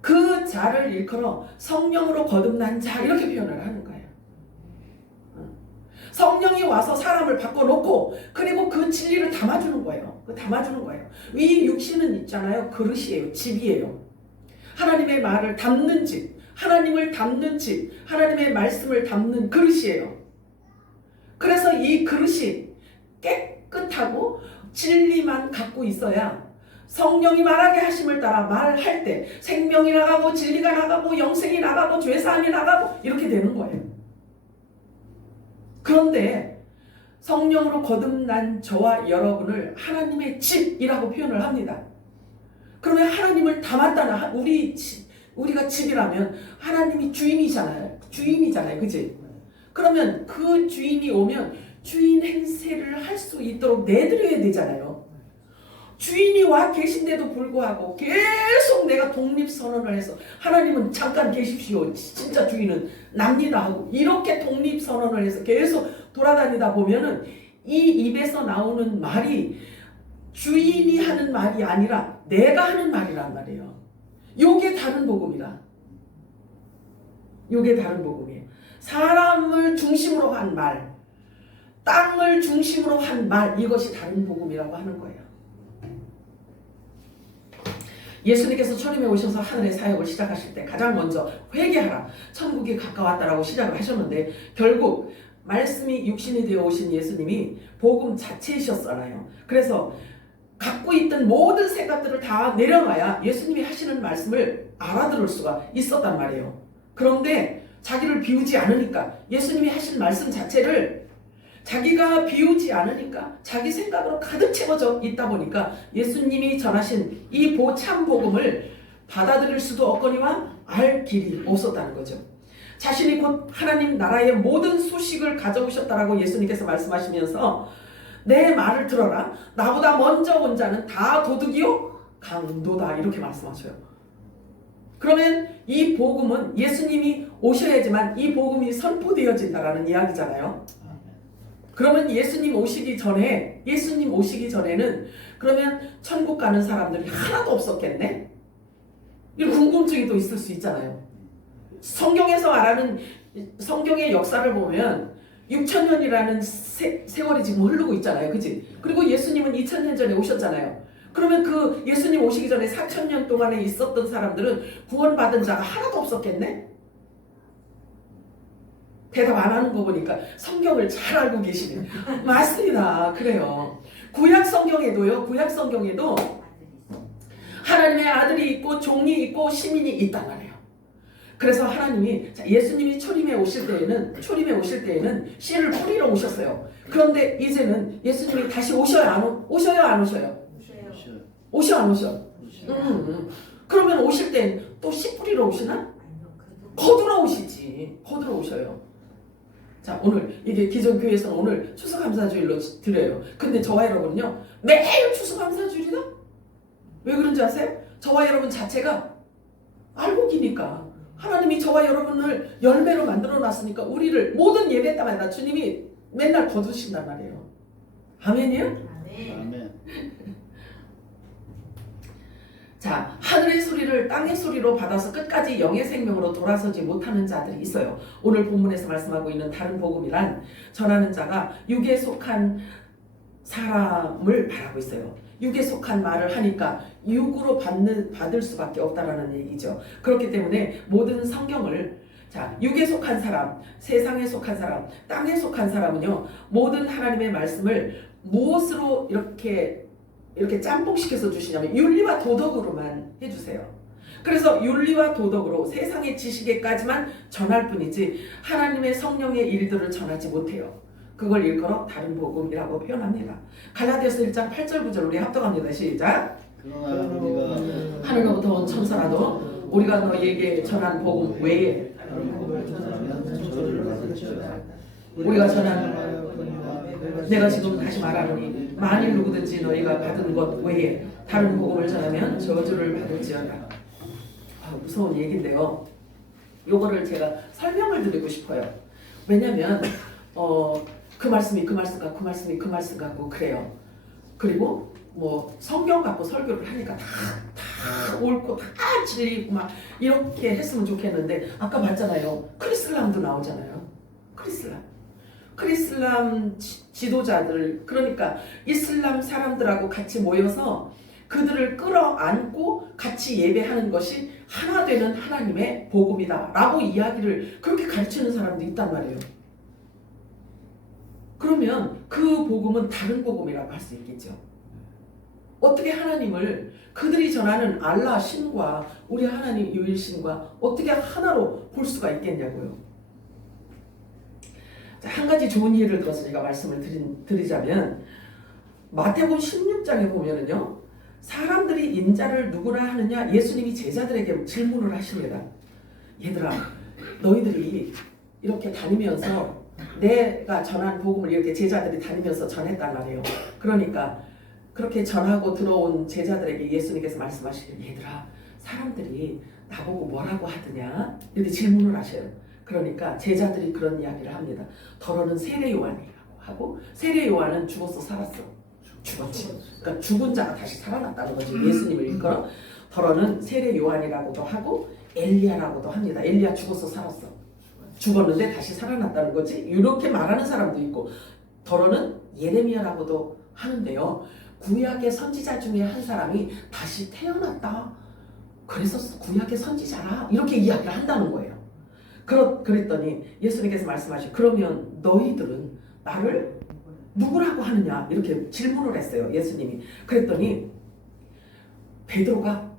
그 자를 일컬어 성령으로 거듭난 자 이렇게 표현을 하는 거예요. 성령이 와서 사람을 바꿔놓고 그리고 그 진리를 담아주는 거예요. 담아주는 거예요. 이 육신은 있잖아요. 그릇이에요. 집이에요. 하나님의 말을 담는 집, 하나님을 담는 집, 하나님의 말씀을 담는 그릇이에요. 그래서 이 그릇이 깨끗하고 진리만 갖고 있어야 성령이 말하게 하심을 따라 말할 때 생명이 나가고 진리가 나가고 영생이 나가고 죄사함이 나가고 이렇게 되는 거예요. 그런데 성령으로 거듭난 저와 여러분을 하나님의 집이라고 표현을 합니다. 그러면 하나님을 담았다는 우리가 집이라면 하나님이 주인이잖아요. 그치? 그러면 그 주인이 오면 주인 행세를 할 수 있도록 내드려야 되잖아요. 주인이 와 계신데도 불구하고 계속 내가 독립선언을 해서 하나님은 잠깐 계십시오. 진짜 주인은 납니다 하고 이렇게 독립선언을 해서 계속 돌아다니다 보면은 이 입에서 나오는 말이 주인이 하는 말이 아니라 내가 하는 말이란 말이에요. 요게 다른 복음이라. 요게 다른 복음이에요. 사람을 중심으로 한 말, 땅을 중심으로 한 말, 이것이 다른 복음이라고 하는 거예요. 예수님께서 초림에 오셔서 하늘의 사역을 시작하실 때 가장 먼저 회개하라, 천국이 가까웠다라고 시작을 하셨는데 결국 말씀이 육신이 되어 오신 예수님이 복음 자체이셨잖아요. 그래서 갖고 있던 모든 생각들을 다 내려놔야 예수님이 하시는 말씀을 알아들을 수가 있었단 말이에요. 그런데 자기를 비우지 않으니까 예수님이 하신 말씀 자체를 자기가 비우지 않으니까 자기 생각으로 가득 채워져 있다 보니까 예수님이 전하신 이 참 복음을 받아들일 수도 없거니와 알 길이 없었다는 거죠. 자신이 곧 하나님 나라의 모든 소식을 가져오셨다라고 예수님께서 말씀하시면서 내 말을 들어라. 나보다 먼저 온 자는 다 도둑이요 강도다 이렇게 말씀하셔요. 그러면 이 복음은 예수님이 오셔야지만 이 복음이 선포되어진다라는 이야기잖아요. 그러면 예수님 오시기 전에는 그러면 천국 가는 사람들이 하나도 없었겠네? 이런 궁금증이 또 있을 수 있잖아요. 성경에서 말하는 성경의 역사를 보면 6,000년이라는 세월이 지금 흐르고 있잖아요. 그치? 그리고 예수님은 2,000년 전에 오셨잖아요. 그러면 그 예수님 오시기 전에 4,000년 동안에 있었던 사람들은 구원받은 자가 하나도 없었겠네? 대답 안 하는 거 보니까 성경을 잘 알고 계시네요. 맞습니다. 그래요. 구약 성경에도 하나님의 아들이 있고 종이 있고 시민이 있단 말이에요. 그래서 하나님이 예수님이 초림에 오실 때에는 씨를 뿌리러 오셨어요. 그런데 이제는 예수님이 다시 오셔요 안 오셔요? 오셔 안 오셔? 그러면 오실 땐 또 씨 뿌리러 오시나? 거두러 오시지. 거두러 오셔요. 자, 오늘 이게 기존 교회에서는 오늘 추수감사주일로 드려요. 근데 저와 여러분은요 매일 추수감사주일이다? 왜 그런지 아세요? 저와 여러분 자체가 알곡이니까 하나님이 저와 여러분을 열매로 만들어 놨으니까 우리를 모든 예배 때마다 주님이 맨날 거두신단 말이에요. 아멘이요? 아멘. 자, 하늘의 소리를 땅의 소리로 받아서 끝까지 영의 생명으로 돌아서지 못하는 자들이 있어요. 오늘 본문에서 말씀하고 있는 다른 복음이란 전하는 자가 육에 속한 사람을 말하고 있어요. 육에 속한 말을 하니까 육으로 받을 수밖에 없다라는 얘기죠. 그렇기 때문에 모든 성경을 육에 속한 사람, 세상에 속한 사람, 땅에 속한 사람은요 모든 하나님의 말씀을 무엇으로 이렇게 짬뽕시켜서 주시냐면 윤리와 도덕으로만 해주세요. 그래서 윤리와 도덕으로 세상의 지식에까지만 전할 뿐이지 하나님의 성령의 일들을 전하지 못해요. 그걸 일컬어 다른 복음이라고 표현합니다. 갈라디아서 1장 8절 9절 우리 합독합니다. 시작. 그러나 우리가 하늘로부터 온 천사라도 우리가 너희에게 전한 복음 외에 다른 복음을 전하면 저주를 받을지어다. 우리가 전한 내가 지금 다시 말하노니 만일 누구든지 너희가 받은 것 외에 다른 복음을 전하면 저주를 받을지어다. 무서운 얘기인데요. 요거를 제가 설명을 드리고 싶어요. 왜냐면 그 말씀이 그 말씀 같고 그래요. 그리고 뭐 성경 갖고 설교를 하니까 다 옳고 다 진리고 막 이렇게 했으면 좋겠는데 아까 봤잖아요. 크리슬람도 나오잖아요. 크리슬람 지도자들, 그러니까 이슬람 사람들하고 같이 모여서 그들을 끌어안고 같이 예배하는 것이 하나 되는 하나님의 복음이다 라고 이야기를 그렇게 가르치는 사람도 있단 말이에요. 그러면 그 복음은 다른 복음이라고 할 수 있겠죠. 어떻게 하나님을 그들이 전하는 알라 신과 우리 하나님 유일신과 어떻게 하나로 볼 수가 있겠냐고요. 자, 한 가지 좋은 예를 들어서 제가 말씀을 드리자면 마태복음 16장에 보면은요, 사람들이 인자를 누구라 하느냐 예수님이 제자들에게 질문을 하십니다. 얘들아, 너희들이 이렇게 다니면서 내가 전한 복음을 이렇게 제자들이 다니면서 전했단 말이에요. 그러니까 그렇게 전하고 들어온 제자들에게 예수님께서 말씀하시길, 얘들아, 사람들이 나보고 뭐라고 하느냐 이렇게 질문을 하셔요. 그러니까 제자들이 그런 이야기를 합니다. 더러는 세례 요한이라고 하고, 세례 요한은 죽었어 살았어? 죽었지. 그러니까 죽은 자가 다시 살아났다는 거지. 예수님을 일컬어 더러는 세례 요한이라고도 하고 엘리야라고도 합니다. 엘리야 죽었어 살았어? 죽었는데 다시 살아났다는 거지. 이렇게 말하는 사람도 있고, 더러는 예레미야라고도 하는데요. 구약의 선지자 중에 한 사람이 다시 태어났다. 그래서 구약의 선지자라 이렇게 이야기를 한다는 거예요. 그랬더니 예수님께서 말씀하시고, 그러면 너희들은 나를 누구라고 하느냐 이렇게 질문을 했어요. 예수님이. 그랬더니 베드로가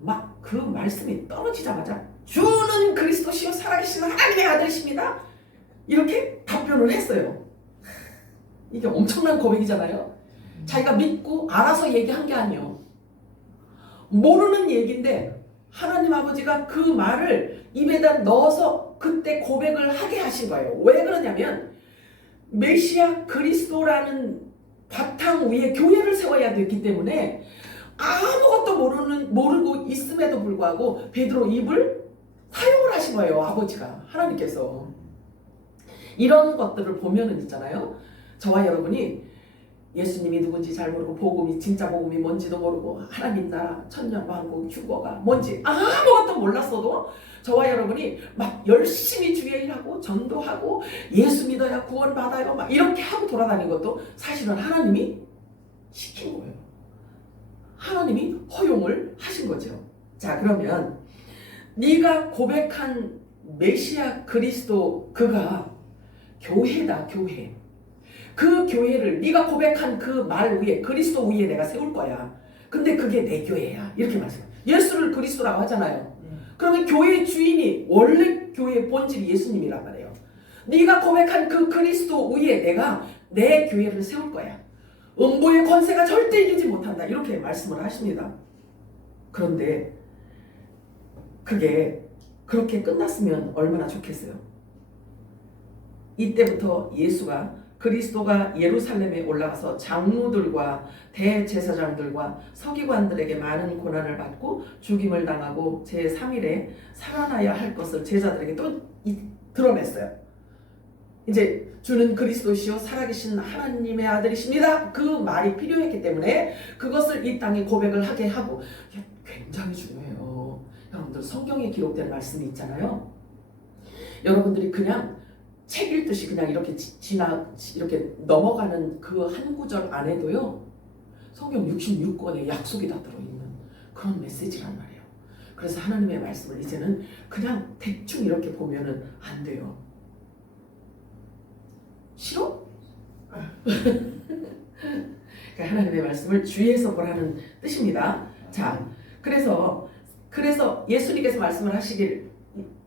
막 그 말씀이 떨어지자마자 주는 그리스도시요 살아계신 하나님의 아들이십니다 이렇게 답변을 했어요. 이게 엄청난 고백이잖아요. 자기가 믿고 알아서 얘기한 게 아니에요. 모르는 얘기인데 하나님 아버지가 그 말을 입에다 넣어서 그때 고백을 하게 하신 거예요. 왜 그러냐면 메시아 그리스도라는 바탕 위에 교회를 세워야 됐기 때문에 아무것도 모르고 있음에도 불구하고 베드로 입을 사용을 하신 거예요. 아버지가, 하나님께서. 이런 것들을 보면은 있잖아요. 저와 여러분이 예수님이 누군지 잘 모르고 복음이 진짜 복음이 뭔지도 모르고 하나님 나라 천년왕국 휴거가 뭔지 아무것도 몰랐어도 저와 여러분이 막 열심히 주의 일하고 전도하고 예수 믿어야 구원받아요 막 이렇게 하고 돌아다니는 것도 사실은 하나님이 시킨 거예요. 하나님이 허용을 하신 거죠. 자, 그러면 네가 고백한 메시아 그리스도 그가 교회다. 교회. 그 교회를 네가 고백한 그 말 위에 그리스도 위에 내가 세울 거야. 근데 그게 내 교회야. 이렇게 말씀해요. 예수를 그리스도라고 하잖아요. 그러면 교회의 주인이 원래 교회의 본질이 예수님이란 말이에요. 네가 고백한 그 그리스도 위에 내가 내 교회를 세울 거야. 음부의 권세가 절대 이기지 못한다. 이렇게 말씀을 하십니다. 그런데 그게 그렇게 끝났으면 얼마나 좋겠어요. 이때부터 예수가 그리스도가 예루살렘에 올라가서 장로들과 대제사장들과 서기관들에게 많은 고난을 받고 죽임을 당하고 제3일에 살아나야 할 것을 제자들에게 또 드러냈어요. 이제 주는 그리스도시요 살아계신 하나님의 아들이십니다. 그 말이 필요했기 때문에 그것을 이 땅에 고백을 하게 하고, 굉장히 중요해요. 여러분들 성경에 기록된 말씀이 있잖아요. 여러분들이 그냥 책 읽듯이 그냥 이렇게 이렇게 넘어가는 그 한 구절 안에도요, 성경 66권의 약속이 다 들어있는 그런 메시지란 말이에요. 그래서 하나님의 말씀을 이제는 그냥 대충 이렇게 보면은 안 돼요. 싫어? 그러니까 하나님의 말씀을 주의해서 보라는 뜻입니다. 자, 그래서 그래서 예수님께서 말씀을 하시길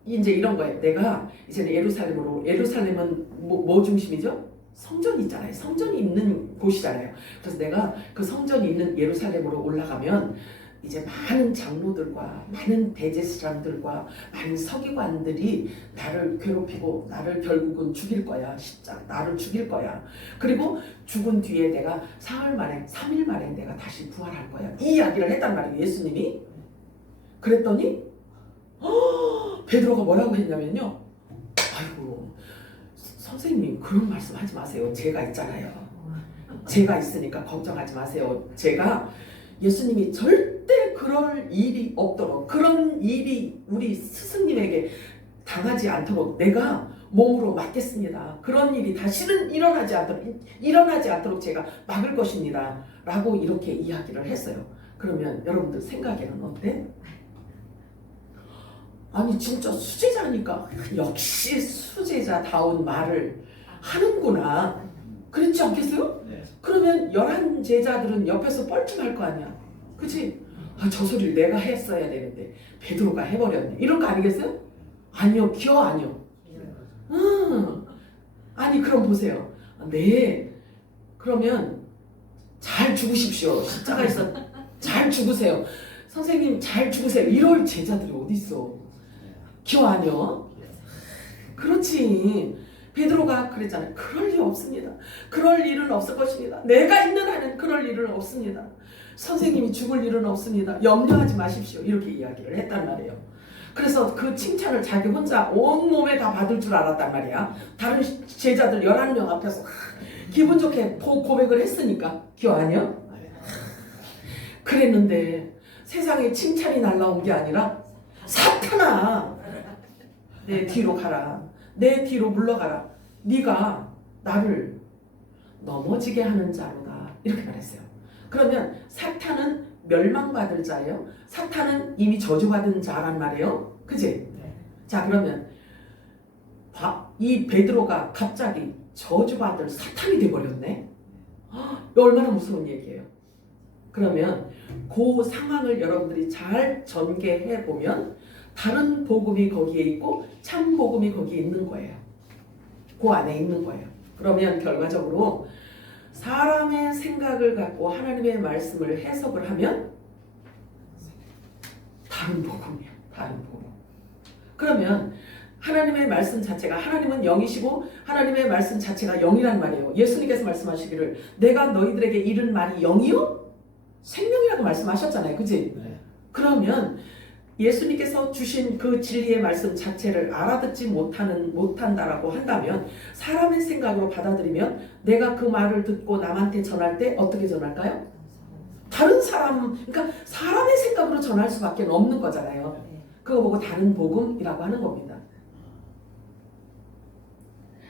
이제 이런 거예요. 내가 이제는 예루살렘은 뭐 중심이죠? 성전이 있잖아요. 성전이 있는 곳이잖아요. 그래서 내가 그 성전이 있는 예루살렘으로 올라가면 이제 많은 장로들과 많은 대제사장들과 많은 서기관들이 나를 괴롭히고 나를 결국은 죽일 거야. 나를 죽일 거야. 그리고 죽은 뒤에 내가 3일 만에 내가 다시 부활할 거야. 이 이야기를 했단 말이에요. 예수님이. 그랬더니 베드로가 뭐라고 했냐면요. 아이고 선생님 그런 말씀 하지 마세요. 제가 있잖아요. 제가 있으니까 걱정하지 마세요. 제가 예수님이 절대 그럴 일이 없도록 그런 일이 우리 스승님에게 당하지 않도록 내가 몸으로 막겠습니다. 그런 일이 다시는 일어나지 않도록 제가 막을 것입니다. 라고 이렇게 이야기를 했어요. 그러면 여러분들 생각에는 어때? 아니 진짜 수제자니까 역시 수제자다운 말을 하는구나. 그렇지 않겠어요? 네. 그러면 11 제자들은 옆에서 뻘쭘할 거 아니야. 그치? 저 소리를 내가 했어야 되는데 베드로가 해버렸네. 이런 거 아니겠어요? 아니요. 기어 아니요. 아니 그럼 보세요. 네. 그러면 잘 죽으십시오. 십자가에서 잘 죽으세요. 선생님 잘 죽으세요. 이럴 제자들이 어디 있어? 기어 아니요? 그렇지. 베드로가 그랬잖아요. 그럴 리 없습니다. 그럴 일은 없을 것입니다. 내가 있는 한은 그럴 일은 없습니다. 선생님이 죽을 일은 없습니다. 염려하지 마십시오. 이렇게 이야기를 했단 말이에요. 그래서 그 칭찬을 자기 혼자 온몸에 다 받을 줄 알았단 말이야. 다른 제자들 11명 앞에서 기분 좋게 고백을 했으니까. 기억 아니야? 그랬는데 세상에 칭찬이 날라온 게 아니라 사탄아 내 뒤로 가라. 내 뒤로 물러가라. 네가 나를 넘어지게 하는 자로다. 이렇게 말했어요. 그러면 사탄은 멸망받을 자예요. 사탄은 이미 저주받은 자란 말이에요. 그치? 자 그러면 이 베드로가 갑자기 저주받을 사탄이 돼버렸네. 얼마나 무서운 얘기예요. 그러면 그 상황을 여러분들이 잘 전개해 보면 다른 복음이 거기에 있고 참 복음이 거기에 있는 거예요. 그 안에 있는 거예요. 그러면 결과적으로 사람의 생각을 갖고 하나님의 말씀을 해석을 하면 다른 복음이에요. 다른 복음. 그러면 하나님의 말씀 자체가 하나님은 영이시고 하나님의 말씀 자체가 영이란 말이에요. 예수님께서 말씀하시기를 내가 너희들에게 이른 말이 영이요? 생명이라고 말씀하셨잖아요. 그치? 네. 그러면 예수님께서 주신 그 진리의 말씀 자체를 알아듣지 못한다라고 한다면 사람의 생각으로 받아들이면 내가 그 말을 듣고 남한테 전할 때 어떻게 전할까요? 다른 사람, 그러니까 사람의 생각으로 전할 수밖에 없는 거잖아요. 그거 보고 다른 복음이라고 하는 겁니다.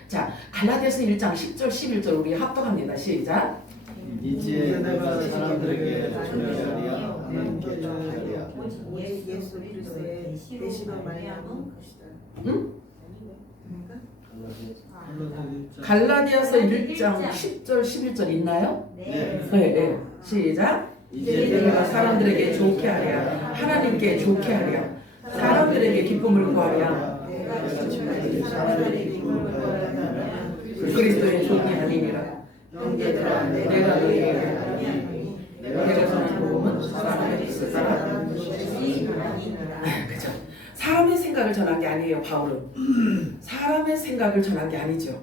자, 갈라디아서 1장 10절 11절 우리 합독합니다. 시작. 이제 내가 사람들에게 전하리라 하나님께 전하리라. 예수 그리스도의 계시로 말미암은 것이다. 응? 갈라디아서 1장 10절 11절 있나요? 네. 네. 시작. 이제 내가 사람들에게 좋게 하랴 하나님께 좋게 하랴 사람들에게 기쁨을 구하랴 내가 지금까지 사람들에게 기쁨을 구하려면 그리스도의 존이 아니니라. 형제들아 내가 너희에게 아니하니 내가 전한 복음은 사람에게 있었다. 것이 아니니라. 그죠? 사람의 생각을 전한 게 아니에요. 바울은 사람의 생각을 전한 게 아니죠.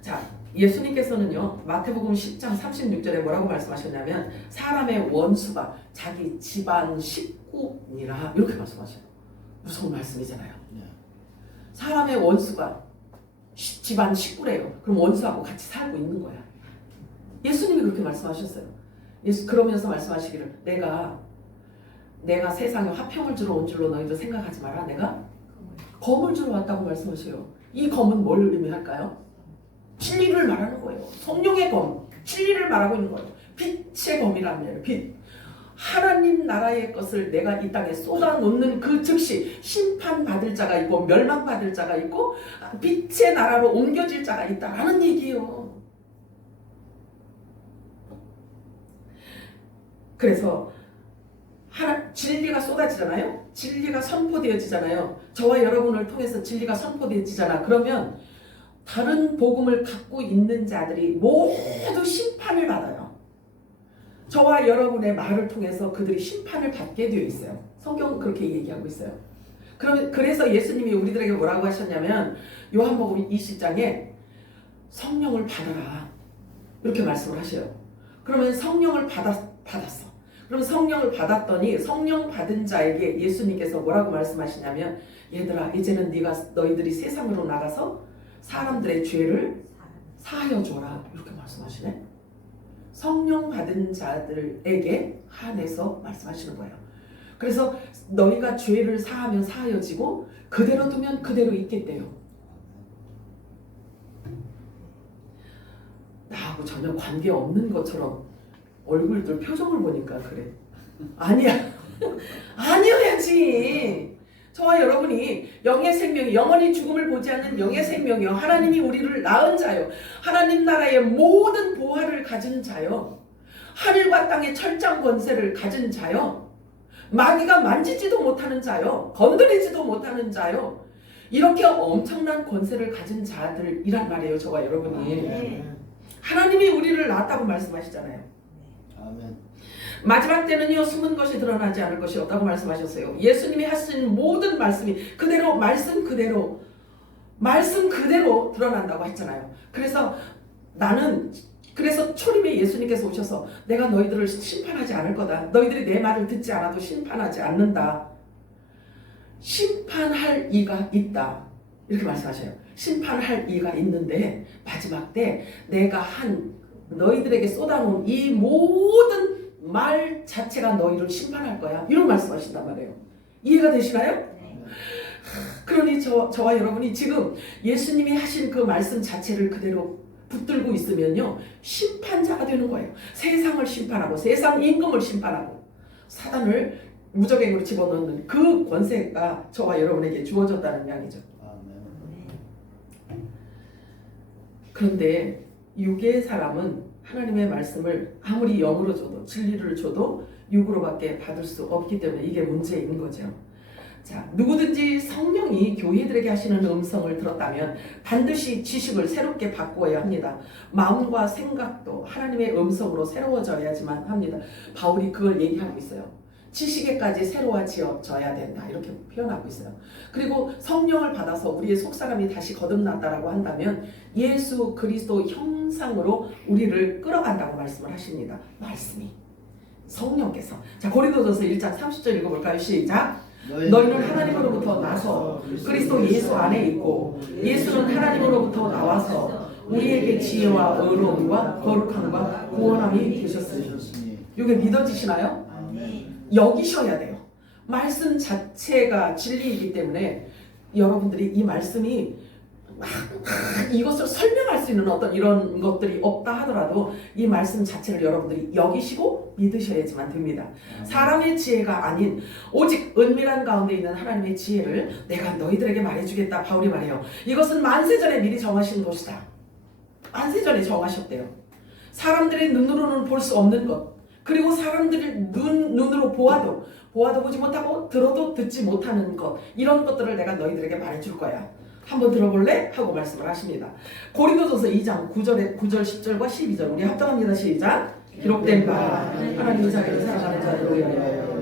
자, 예수님께서는요 마태복음 10장 36절에 뭐라고 말씀하셨냐면 사람의 원수가 자기 집안 식구니라 이렇게 말씀하셔요. 무서운 말씀이잖아요. 사람의 원수가 집안 식구래요. 그럼 원수하고 같이 살고 있는 거야. 예수님이 그렇게 말씀하셨어요. 그러면서 말씀하시기를 내가 세상에 화평을 주러 온 줄로 너희도 생각하지 마라. 내가 검을 주러 왔다고 말씀하셔요. 이 검은 뭘 의미할까요? 진리를 말하는 거예요. 성령의 검, 진리를 말하고 있는 거예요. 빛의 검이란 말이에요. 빛. 하나님 나라의 것을 내가 이 땅에 쏟아놓는 그 즉시 심판받을 자가 있고 멸망받을 자가 있고 빛의 나라로 옮겨질 자가 있다라는 얘기예요. 그래서 진리가 쏟아지잖아요. 진리가 선포되어지잖아요. 저와 여러분을 통해서 진리가 선포되어지잖아. 그러면 다른 복음을 갖고 있는 자들이 모두 심판을 받아요. 저와 여러분의 말을 통해서 그들이 심판을 받게 되어 있어요. 성경은 그렇게 얘기하고 있어요. 그래서 예수님이 우리들에게 뭐라고 하셨냐면 요한복음 20장에 성령을 받아라 이렇게 말씀을 하셔요. 그러면 성령을 받았어. 그럼 성령을 받았더니 성령 받은 자에게 예수님께서 뭐라고 말씀하시냐면 얘들아 이제는 너희들이 세상으로 나가서 사람들의 죄를 사하여 줘라 이렇게 말씀하시네. 성령 받은 자들에게 한해서 말씀하시는 거예요. 그래서 너희가 죄를 사하면 사하여지고 그대로 두면 그대로 있겠대요. 나하고 전혀 관계없는 것처럼 얼굴들 표정을 보니까 그래. 아니야. 아니어야지. 저와 여러분이 영의 생명이 영원히 죽음을 보지 않는 영의 생명이요. 하나님이 우리를 낳은 자요. 하나님 나라의 모든 보화를 가진 자요. 하늘과 땅의 철장 권세를 가진 자요. 마귀가 만지지도 못하는 자요. 건드리지도 못하는 자요. 이렇게 엄청난 권세를 가진 자들이란 말이에요. 저와 여러분이. 하나님이 우리를 낳았다고 말씀하시잖아요. 아멘. 마지막 때는요 숨은 것이 드러나지 않을 것이 없다고 말씀하셨어요. 예수님이 하신 모든 말씀이 그대로 말씀 그대로 드러난다고 했잖아요. 그래서 초림에 예수님께서 오셔서 내가 너희들을 심판하지 않을 거다. 너희들이 내 말을 듣지 않아도 심판하지 않는다. 심판할 이가 있다. 이렇게 말씀하셔요. 심판할 이가 있는데 마지막 때 내가 너희들에게 쏟아놓은 이 모든 말 자체가 너희를 심판할 거야. 이런 말씀하신단 말이에요. 이해가 되시나요? 네. 그러니 저와 여러분이 지금 예수님이 하신 그 말씀 자체를 그대로 붙들고 있으면요 심판자가 되는 거예요. 세상을 심판하고 세상 임금을 심판하고 사단을 무적행으로 집어넣는 그 권세가 저와 여러분에게 주어졌다는 이야기죠. 그런데 육의 사람은 하나님의 말씀을 아무리 영으로 줘도 진리를 줘도 육으로밖에 받을 수 없기 때문에 이게 문제인 거죠. 자, 누구든지 성령이 교회들에게 하시는 음성을 들었다면 반드시 지식을 새롭게 바꾸어야 합니다. 마음과 생각도 하나님의 음성으로 새로워져야지만 합니다. 바울이 그걸 얘기하고 있어요. 지식에까지 새로워져야 된다 이렇게 표현하고 있어요. 그리고 성령을 받아서 우리의 속사람이 다시 거듭났다라고 한다면 예수 그리스도 형상으로 우리를 끌어간다고 말씀을 하십니다. 말씀이 성령께서. 자, 고린도전서 1장 30절 읽어볼까요? 시작. 너희는 하나님으로부터 나서 그리스도 예수 안에 있고 예수는 하나님으로부터 나와서 우리에게 지혜와 의로움과 거룩함과 구원함이 되셨으니. 이게 믿어지시나요? 여기셔야 돼요. 말씀 자체가 진리이기 때문에 여러분들이 이 말씀이 이것을 설명할 수 있는 어떤 이런 것들이 없다 하더라도 이 말씀 자체를 여러분들이 여기시고 믿으셔야지만 됩니다. 사람의 지혜가 아닌 오직 은밀한 가운데 있는 하나님의 지혜를 내가 너희들에게 말해주겠다. 바울이 말해요. 이것은 만세전에 미리 정하신 것이다. 만세전에 정하셨대요. 사람들의 눈으로는 볼 수 없는 것, 그리고 사람들이 눈으로 보아도 보지 못하고 들어도 듣지 못하는 것, 이런 것들을 내가 너희들에게 말해줄 거야. 한번 들어볼래? 하고 말씀을 하십니다. 고린도전서 2장 9절 10절과 12절 우리 합당합니다. 시작. 기록된 바 하나님의 자기를 사랑하는 자들로 위하여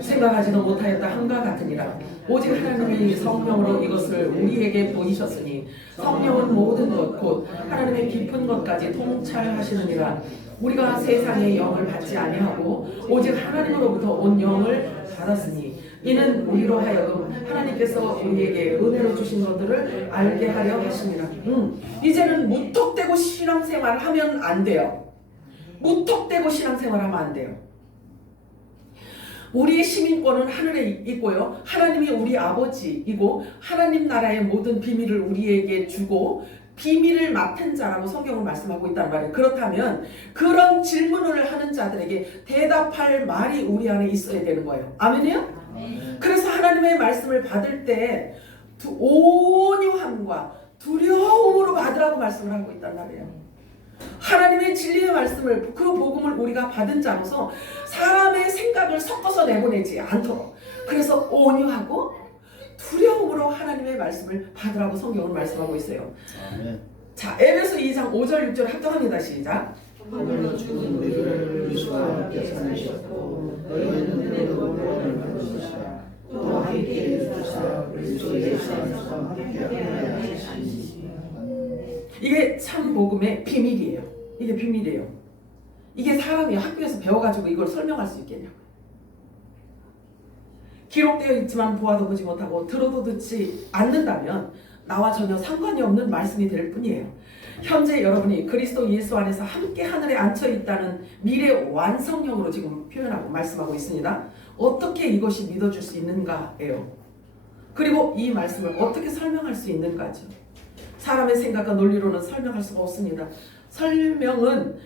생각하지도 못하였다 함과 같으니라. 오직 하나님이 성령으로 이것을 우리에게 보이셨으니 성령은 모든 것 곧 하나님의 깊은 것까지 통찰하시느니라. 우리가 세상의 영을 받지 아니하고 오직 하나님으로부터 온 영을 받았으니 이는 우리로 하여금 하나님께서 우리에게 은혜로 주신 것들을 알게 하려 하심이라. 이제는 무턱대고 신앙생활을 하면 안 돼요. 무턱대고 신앙생활을 하면 안 돼요. 우리의 시민권은 하늘에 있고요. 하나님이 우리 아버지이고 하나님 나라의 모든 비밀을 우리에게 주고 비밀을 맡은 자라고 성경은 말씀하고 있단 말이에요. 그렇다면 그런 질문을 하는 자들에게 대답할 말이 우리 안에 있어야 되는 거예요. 아멘이요? 그래서 하나님의 말씀을 받을 때 온유함과 두려움으로 받으라고 말씀을 하고 있단 말이에요. 하나님의 진리의 말씀을 그 복음을 우리가 받은 자로서 사람의 생각을 섞어서 내보내지 않도록 그래서 온유하고 두려움으로 하나님의 말씀을 받으라고 성경은 말씀하고 있어요. 아멘. 자, 에베소 2장 5절 6절 합독합니다. 시작. 하늘로 죽은 우리를 그리스도와 함께 살리셨고 너희는 그의 영광을 받으시라. 또 함께 해주사 그리스도 예수 안에서 함께 하게 하시니. 이게 참 복음의 비밀이에요. 이게 비밀이에요. 이게 사람이 학교에서 배워가지고 이걸 설명할 수 있겠냐고요. 기록되어 있지만 보아도 보지 못하고 들어도 듣지 않는다면 나와 전혀 상관이 없는 말씀이 될 뿐이에요. 현재 여러분이 그리스도 예수 안에서 함께 하늘에 앉혀 있다는 미래 완성형으로 지금 표현하고 말씀하고 있습니다. 어떻게 이것이 믿어줄 수 있는가예요. 그리고 이 말씀을 어떻게 설명할 수 있는가죠. 사람의 생각과 논리로는 설명할 수가 없습니다. 설명은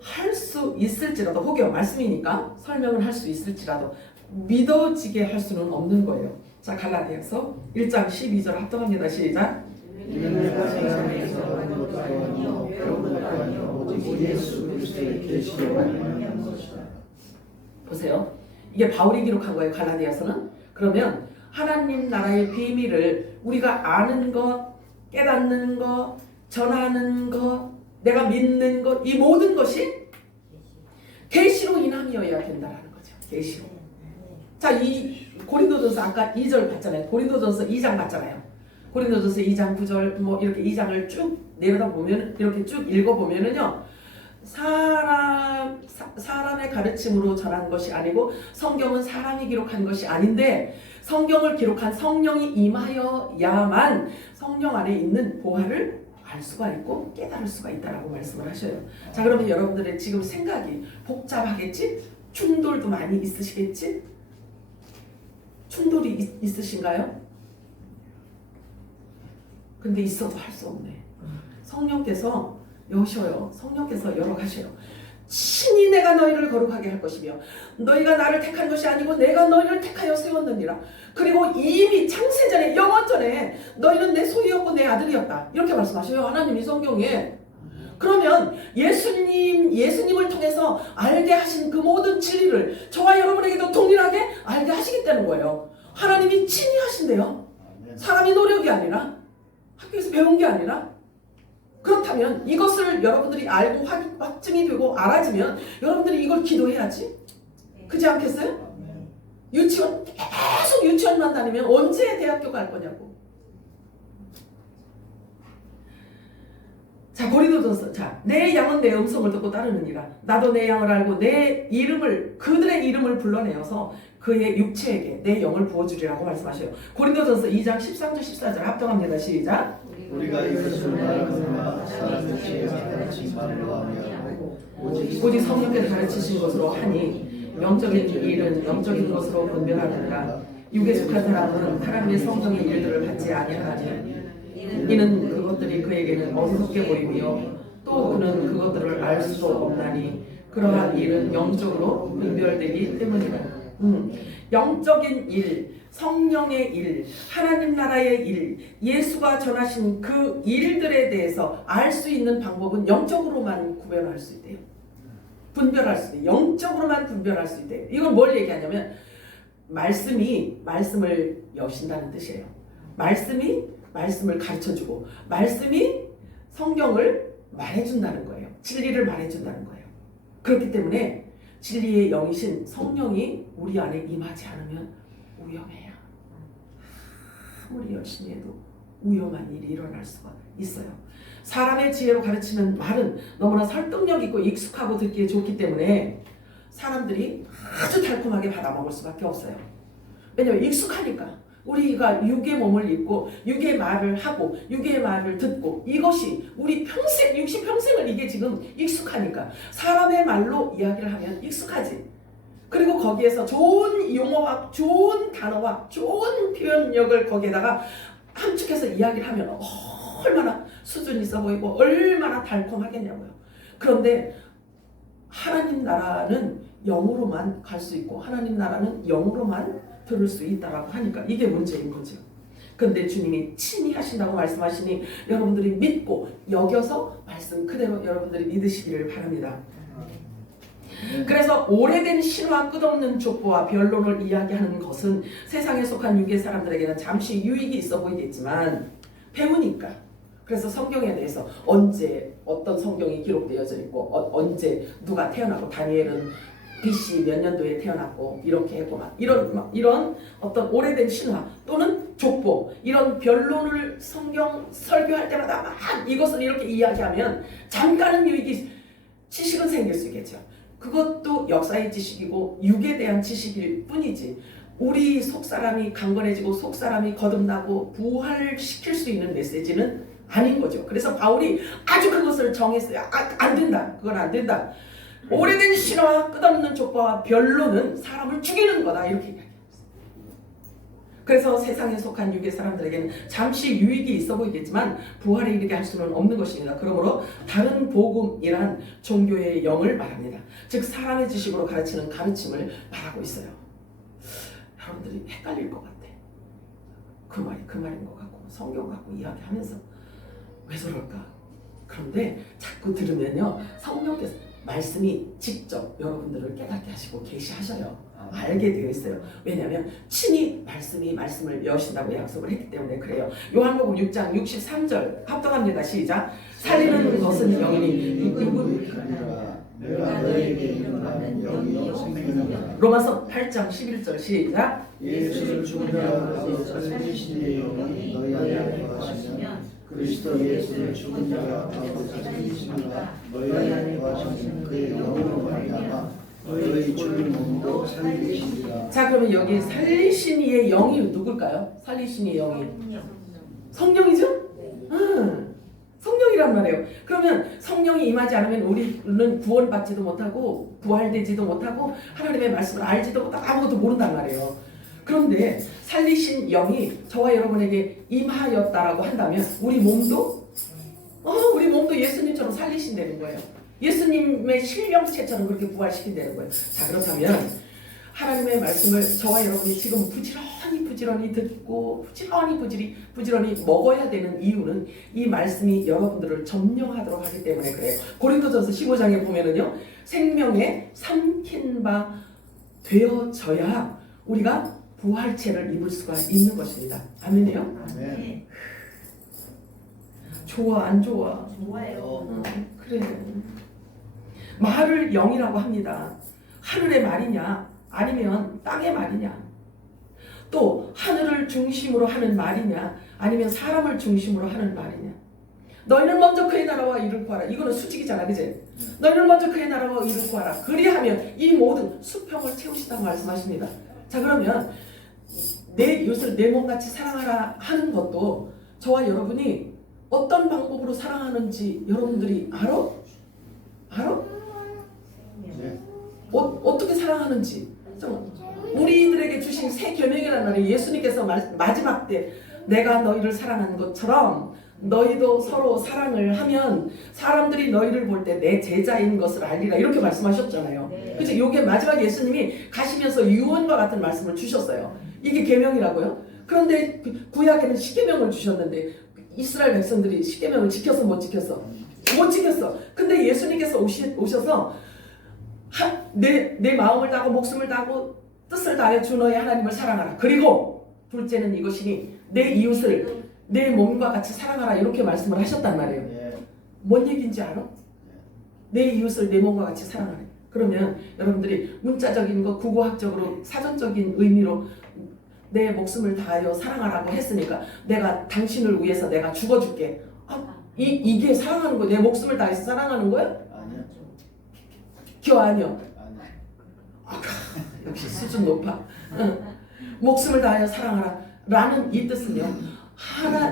할 수 있을지라도 혹여 말씀이니까 설명을 할 수 있을지라도 믿어지게 할 수는 없는 거예요. 자, 갈라디아서 1장 12절 합독합니다. 시작. 이는 내가 세상에서 한 것도 아니요 배운 것도 아니요 오직 예수 그리스도의 계시로 말미암은 것이다. 보세요. 이게 바울이 기록한 거예요. 갈라디아서는. 그러면 하나님 나라의 비밀을 우리가 아는 것, 깨닫는 것, 전하는 것, 내가 믿는 것, 이 모든 것이 계시로 인함이어야 된다라는 거죠. 계시로. 자, 이 고린도전서 아까 2절 봤잖아요. 고린도전서 2장 봤잖아요. 고린도전서 2장 9절 뭐 이렇게 2장을 쭉 내려다보면 이렇게 쭉 읽어보면은요. 사람의 가르침으로 전한 것이 아니고 성경은 사람이 기록한 것이 아닌데 성경을 기록한 성령이 임하여야만 성령 안에 있는 보화를 알 수가 있고 깨달을 수가 있다라고 말씀을 하셔요. 자, 그러면 여러분들의 지금 생각이 복잡하겠지? 충돌도 많이 있으시겠지? 충돌이 있으신가요? 근데 있어도 할 수 없네. 성령께서 여셔요. 성령께서 열어가셔요. 친히 내가 너희를 거룩하게 할 것이며 너희가 나를 택한 것이 아니고 내가 너희를 택하여 세웠느니라. 그리고 이미 창세전에 영원전에 너희는 내 소유였고 내 아들이었다. 이렇게 말씀하셔요. 하나님이 성경에. 그러면 예수님을 통해서 알게 하신 그 모든 진리를 저와 여러분에게도 동일하게 알게 하시겠다는 거예요. 하나님이 친히 하신대요. 사람이 노력이 아니라 학교에서 배운 게 아니라. 그렇다면 이것을 여러분들이 알고 확증이 되고 알아지면 여러분들이 이걸 기도해야지. 그렇지 않겠어요? 유치원 계속 유치원만 다니면 언제 대학교 갈 거냐고. 자, 고린도전서. 자, 내 양은 내 음성을 듣고 따르느니라. 나도 내 양을 알고 그들의 이름을 불러내어서 그의 육체에게 내 영을 부어주리라고 말씀하셔요. 고린도전서 2장 13절 14절 합동합니다. 시작. 우리가 이것을 말하거나 사람의 지혜가 가르친 말로 아니하고 오직 성령께서 가르치신 것으로 하니 영적인 일은 영적인 것으로 분별하느니라. 육에 속한 사람은 하나님의 성령의 일들을 받지 아니하나니 이는 그것들이 그에게는 어둡게 보이며 또 그는 그것들을 알 수도 없나니 그러한 일은 영적으로 분별되기 때문이라. 영적인 일, 성령의 일, 하나님 나라의 일, 예수가 전하신 그 일들에 대해서 알 수 있는 방법은 영적으로만 구별할 수 있대요. 분별할 수 있대요. 영적으로만 분별할 수 있대요. 이건 뭘 얘기하냐면 말씀이 말씀을 여신다는 뜻이에요. 말씀이 말씀을 가르쳐주고 말씀이 성경을 말해준다는 거예요. 진리를 말해준다는 거예요. 그렇기 때문에 진리의 영이신 성령이 우리 안에 임하지 않으면 위험해요. 아무리 열심히 해도 위험한 일이 일어날 수가 있어요. 사람의 지혜로 가르치는 말은 너무나 설득력 있고 익숙하고 듣기에 좋기 때문에 사람들이 아주 달콤하게 받아먹을 수밖에 없어요. 왜냐하면 익숙하니까. 우리가 육의 몸을 입고 육의 말을 하고 육의 말을 듣고 이것이 우리 평생 60평생을 이게 지금 익숙하니까 사람의 말로 이야기를 하면 익숙하지. 그리고 거기에서 좋은 용어와 좋은 단어와 좋은 표현력을 거기에다가 함축해서 이야기를 하면 얼마나 수준이 있어 보이고 얼마나 달콤하겠냐고요. 그런데 하나님 나라는 영으로만 갈 수 있고 하나님 나라는 영으로만 들을 수 있다라고 하니까 이게 문제인 거죠. 그런데 주님이 친히 하신다고 말씀하시니 여러분들이 믿고 여겨서 말씀 그대로 여러분들이 믿으시기를 바랍니다. 그래서 오래된 신화 끝없는 족보와 변론을 이야기하는 것은 세상에 속한 유괴 사람들에게는 잠시 유익이 있어 보이겠지만 배우니까. 그래서 성경에 대해서 언제 어떤 성경이 기록되어져 있고 언제 누가 태어나고 다니엘은 BC 몇 년도에 태어났고 이렇게 했고 막 이런 어떤 오래된 신화 또는 족보 이런 변론을 성경 설교할 때마다 막 이것을 이렇게 이야기하면 잠깐은 유익이 지식은 생길 수 있겠죠. 그것도 역사의 지식이고 육에 대한 지식일 뿐이지 우리 속사람이 강건해지고 속사람이 거듭나고 부활시킬 수 있는 메시지는 아닌 거죠. 그래서 바울이 아주 그것을 정했어요. 안 된다. 그건 안 된다. 오래된 신화와 끝없는 족보와 변론은 사람을 죽이는 거다. 이렇게 이야기합니다. 그래서 세상에 속한 유괴 사람들에게는 잠시 유익이 있어 보이겠지만 부활에 이르게 할 수는 없는 것입니다. 그러므로 다른 복음이란 종교의 영을 말합니다. 즉 사람의 지식으로 가르치는 가르침을 말하고 있어요. 여러분들이 헷갈릴 것 같아. 그 말인 것 같고 성경 갖고 이야기하면서 왜 저럴까? 그런데 자꾸 들으면요 성령께서 말씀이 직접 여러분들을 깨닫게 하시고 계시하셔요. 알게 되어 있어요. 왜냐하면 친히 말씀을 여신다고 약속을 했기 때문에 그래요. 요한복음 6장 63절 합독합니다. 시작. 살리는 것은 영이니 육은 내가 너에게 이르노니 영이 생명이라. 로마서 8장 11절 시작. 예수를 죽은 자가서 살리신 영이 너희 안에 거하시면 그리스도 예수를 죽은 자가 가운데서 살리시니가 너희 안에 거하시는 그의 영으로 말미암아 너희 죽은 몸도 살리시리라. 자 그러면 여기 살리신 이의 영이 누굴까요? 살리신 이의 영이 성령이죠? 성령이란 말이에요. 그러면 성령이 임하지 않으면 우리는 구원받지도 못하고 부활되지도 못하고 하나님의 말씀을 알지도 못하고 아무것도 모른단 말이에요. 그런데 살리신 영이 저와 여러분에게 임하였다라고 한다면 우리 몸도 예수님처럼 살리신다는 거예요. 예수님의 실명체처럼 그렇게 부활시킨다는 거예요. 자 그렇다면 하나님의 말씀을 저와 여러분이 지금 부지런히 듣고 부지런히 먹어야 되는 이유는 이 말씀이 여러분들을 점령하도록 하기 때문에 그래요. 고린도전서 15장에 보면은요 생명에 삼킨 바 되어져야 우리가 부활체를 입을 수가 있는 것입니다. 아멘이요? 아멘. 좋아 안 좋아? 좋아요. 그래. 말을 영이라고 합니다. 하늘의 말이냐 아니면 땅의 말이냐 또 하늘을 중심으로 하는 말이냐 아니면 사람을 중심으로 하는 말이냐. 너희는 먼저 그의 나라와 이를 구하라. 이거는 수직이잖아, 그지? 너희는 먼저 그의 나라와 이를 구하라. 그리하면 이 모든 수평을 채우시다고 말씀하십니다. 자 그러면 내 이웃을 내 몸같이 사랑하라 하는 것도 저와 여러분이 어떤 방법으로 사랑하는지 여러분들이 알아? 네. 어떻게 사랑하는지 우리들에게 주신 새 계명이라는 말이에요. 예수님께서 마지막 때 내가 너희를 사랑한 것처럼 너희도 서로 사랑을 하면 사람들이 너희를 볼 때 내 제자인 것을 알리라 이렇게 말씀하셨잖아요. 네. 그죠? 요게 마지막 예수님이 가시면서 유언과 같은 말씀을 주셨어요. 이게 계명이라고요? 그런데 구약에는 십계명을 주셨는데 이스라엘 백성들이 십계명을 지켰어 못 지켰어? 못 지켰어. 근데 예수님께서 오셔서 내 마음을 다하고 목숨을 다하고 뜻을 다하여 주 너의 하나님을 사랑하라. 그리고 둘째는 이것이니 내 이웃을 내 몸과 같이 사랑하라 이렇게 말씀을 하셨단 말이에요. 예. 뭔 얘기인지 알아? 내 이웃을 내 몸과 같이 사랑하라. 그러면 여러분들이 문자적인 거 국어학적으로 사전적인 의미로 내 목숨을 다하여 사랑하라고 했으니까 내가 당신을 위해서 내가 죽어줄게. 이게 사랑하는 거야? 내 목숨을 다해서 사랑하는 거야? 아니요. 아니요. 역시 수준 높아. 목숨을 다하여 사랑하라 라는 이 뜻은요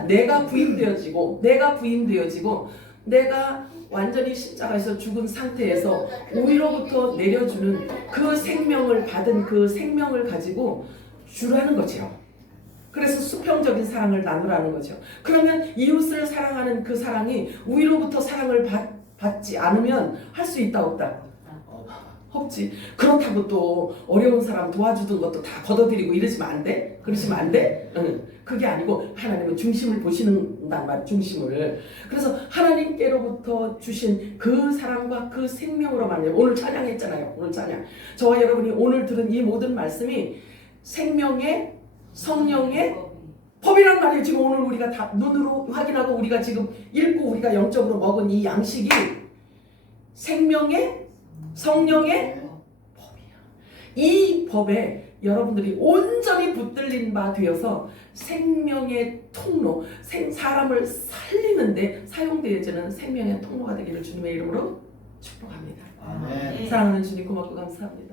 내가 부인되어지고 내가 완전히 십자가에서 죽은 상태에서 위로부터 내려주는 그 생명을 받은 그 생명을 가지고 주라는 거죠. 그래서 수평적인 사랑을 나누라는 거죠. 그러면 이웃을 사랑하는 그 사랑이 위로부터 사랑을 받지 않으면 할 수 있다 없다? 없지. 그렇다고 또 어려운 사람 도와주던 것도 다 걷어들이고 이러시면 안 돼? 그러시면 안 돼? 응. 그게 아니고 하나님은 중심을 보시는단 말, 중심을. 그래서 하나님께로부터 주신 그 사랑과 그 생명으로 말미암아 오늘 찬양했잖아요. 오늘 찬양. 저와 여러분이 오늘 들은 이 모든 말씀이 생명의 성령의 법이란 말이에요. 지금 오늘 우리가 다 눈으로 확인하고 우리가 지금 읽고 우리가 영적으로 먹은 이 양식이 생명의 성령의 법이야. 이 법에 여러분들이 온전히 붙들린 바 되어서 생명의 통로, 사람을 살리는데 사용되어지는 생명의 통로가 되기를 주님의 이름으로 축복합니다. 아멘. 사랑하는 주님 고맙고 감사합니다.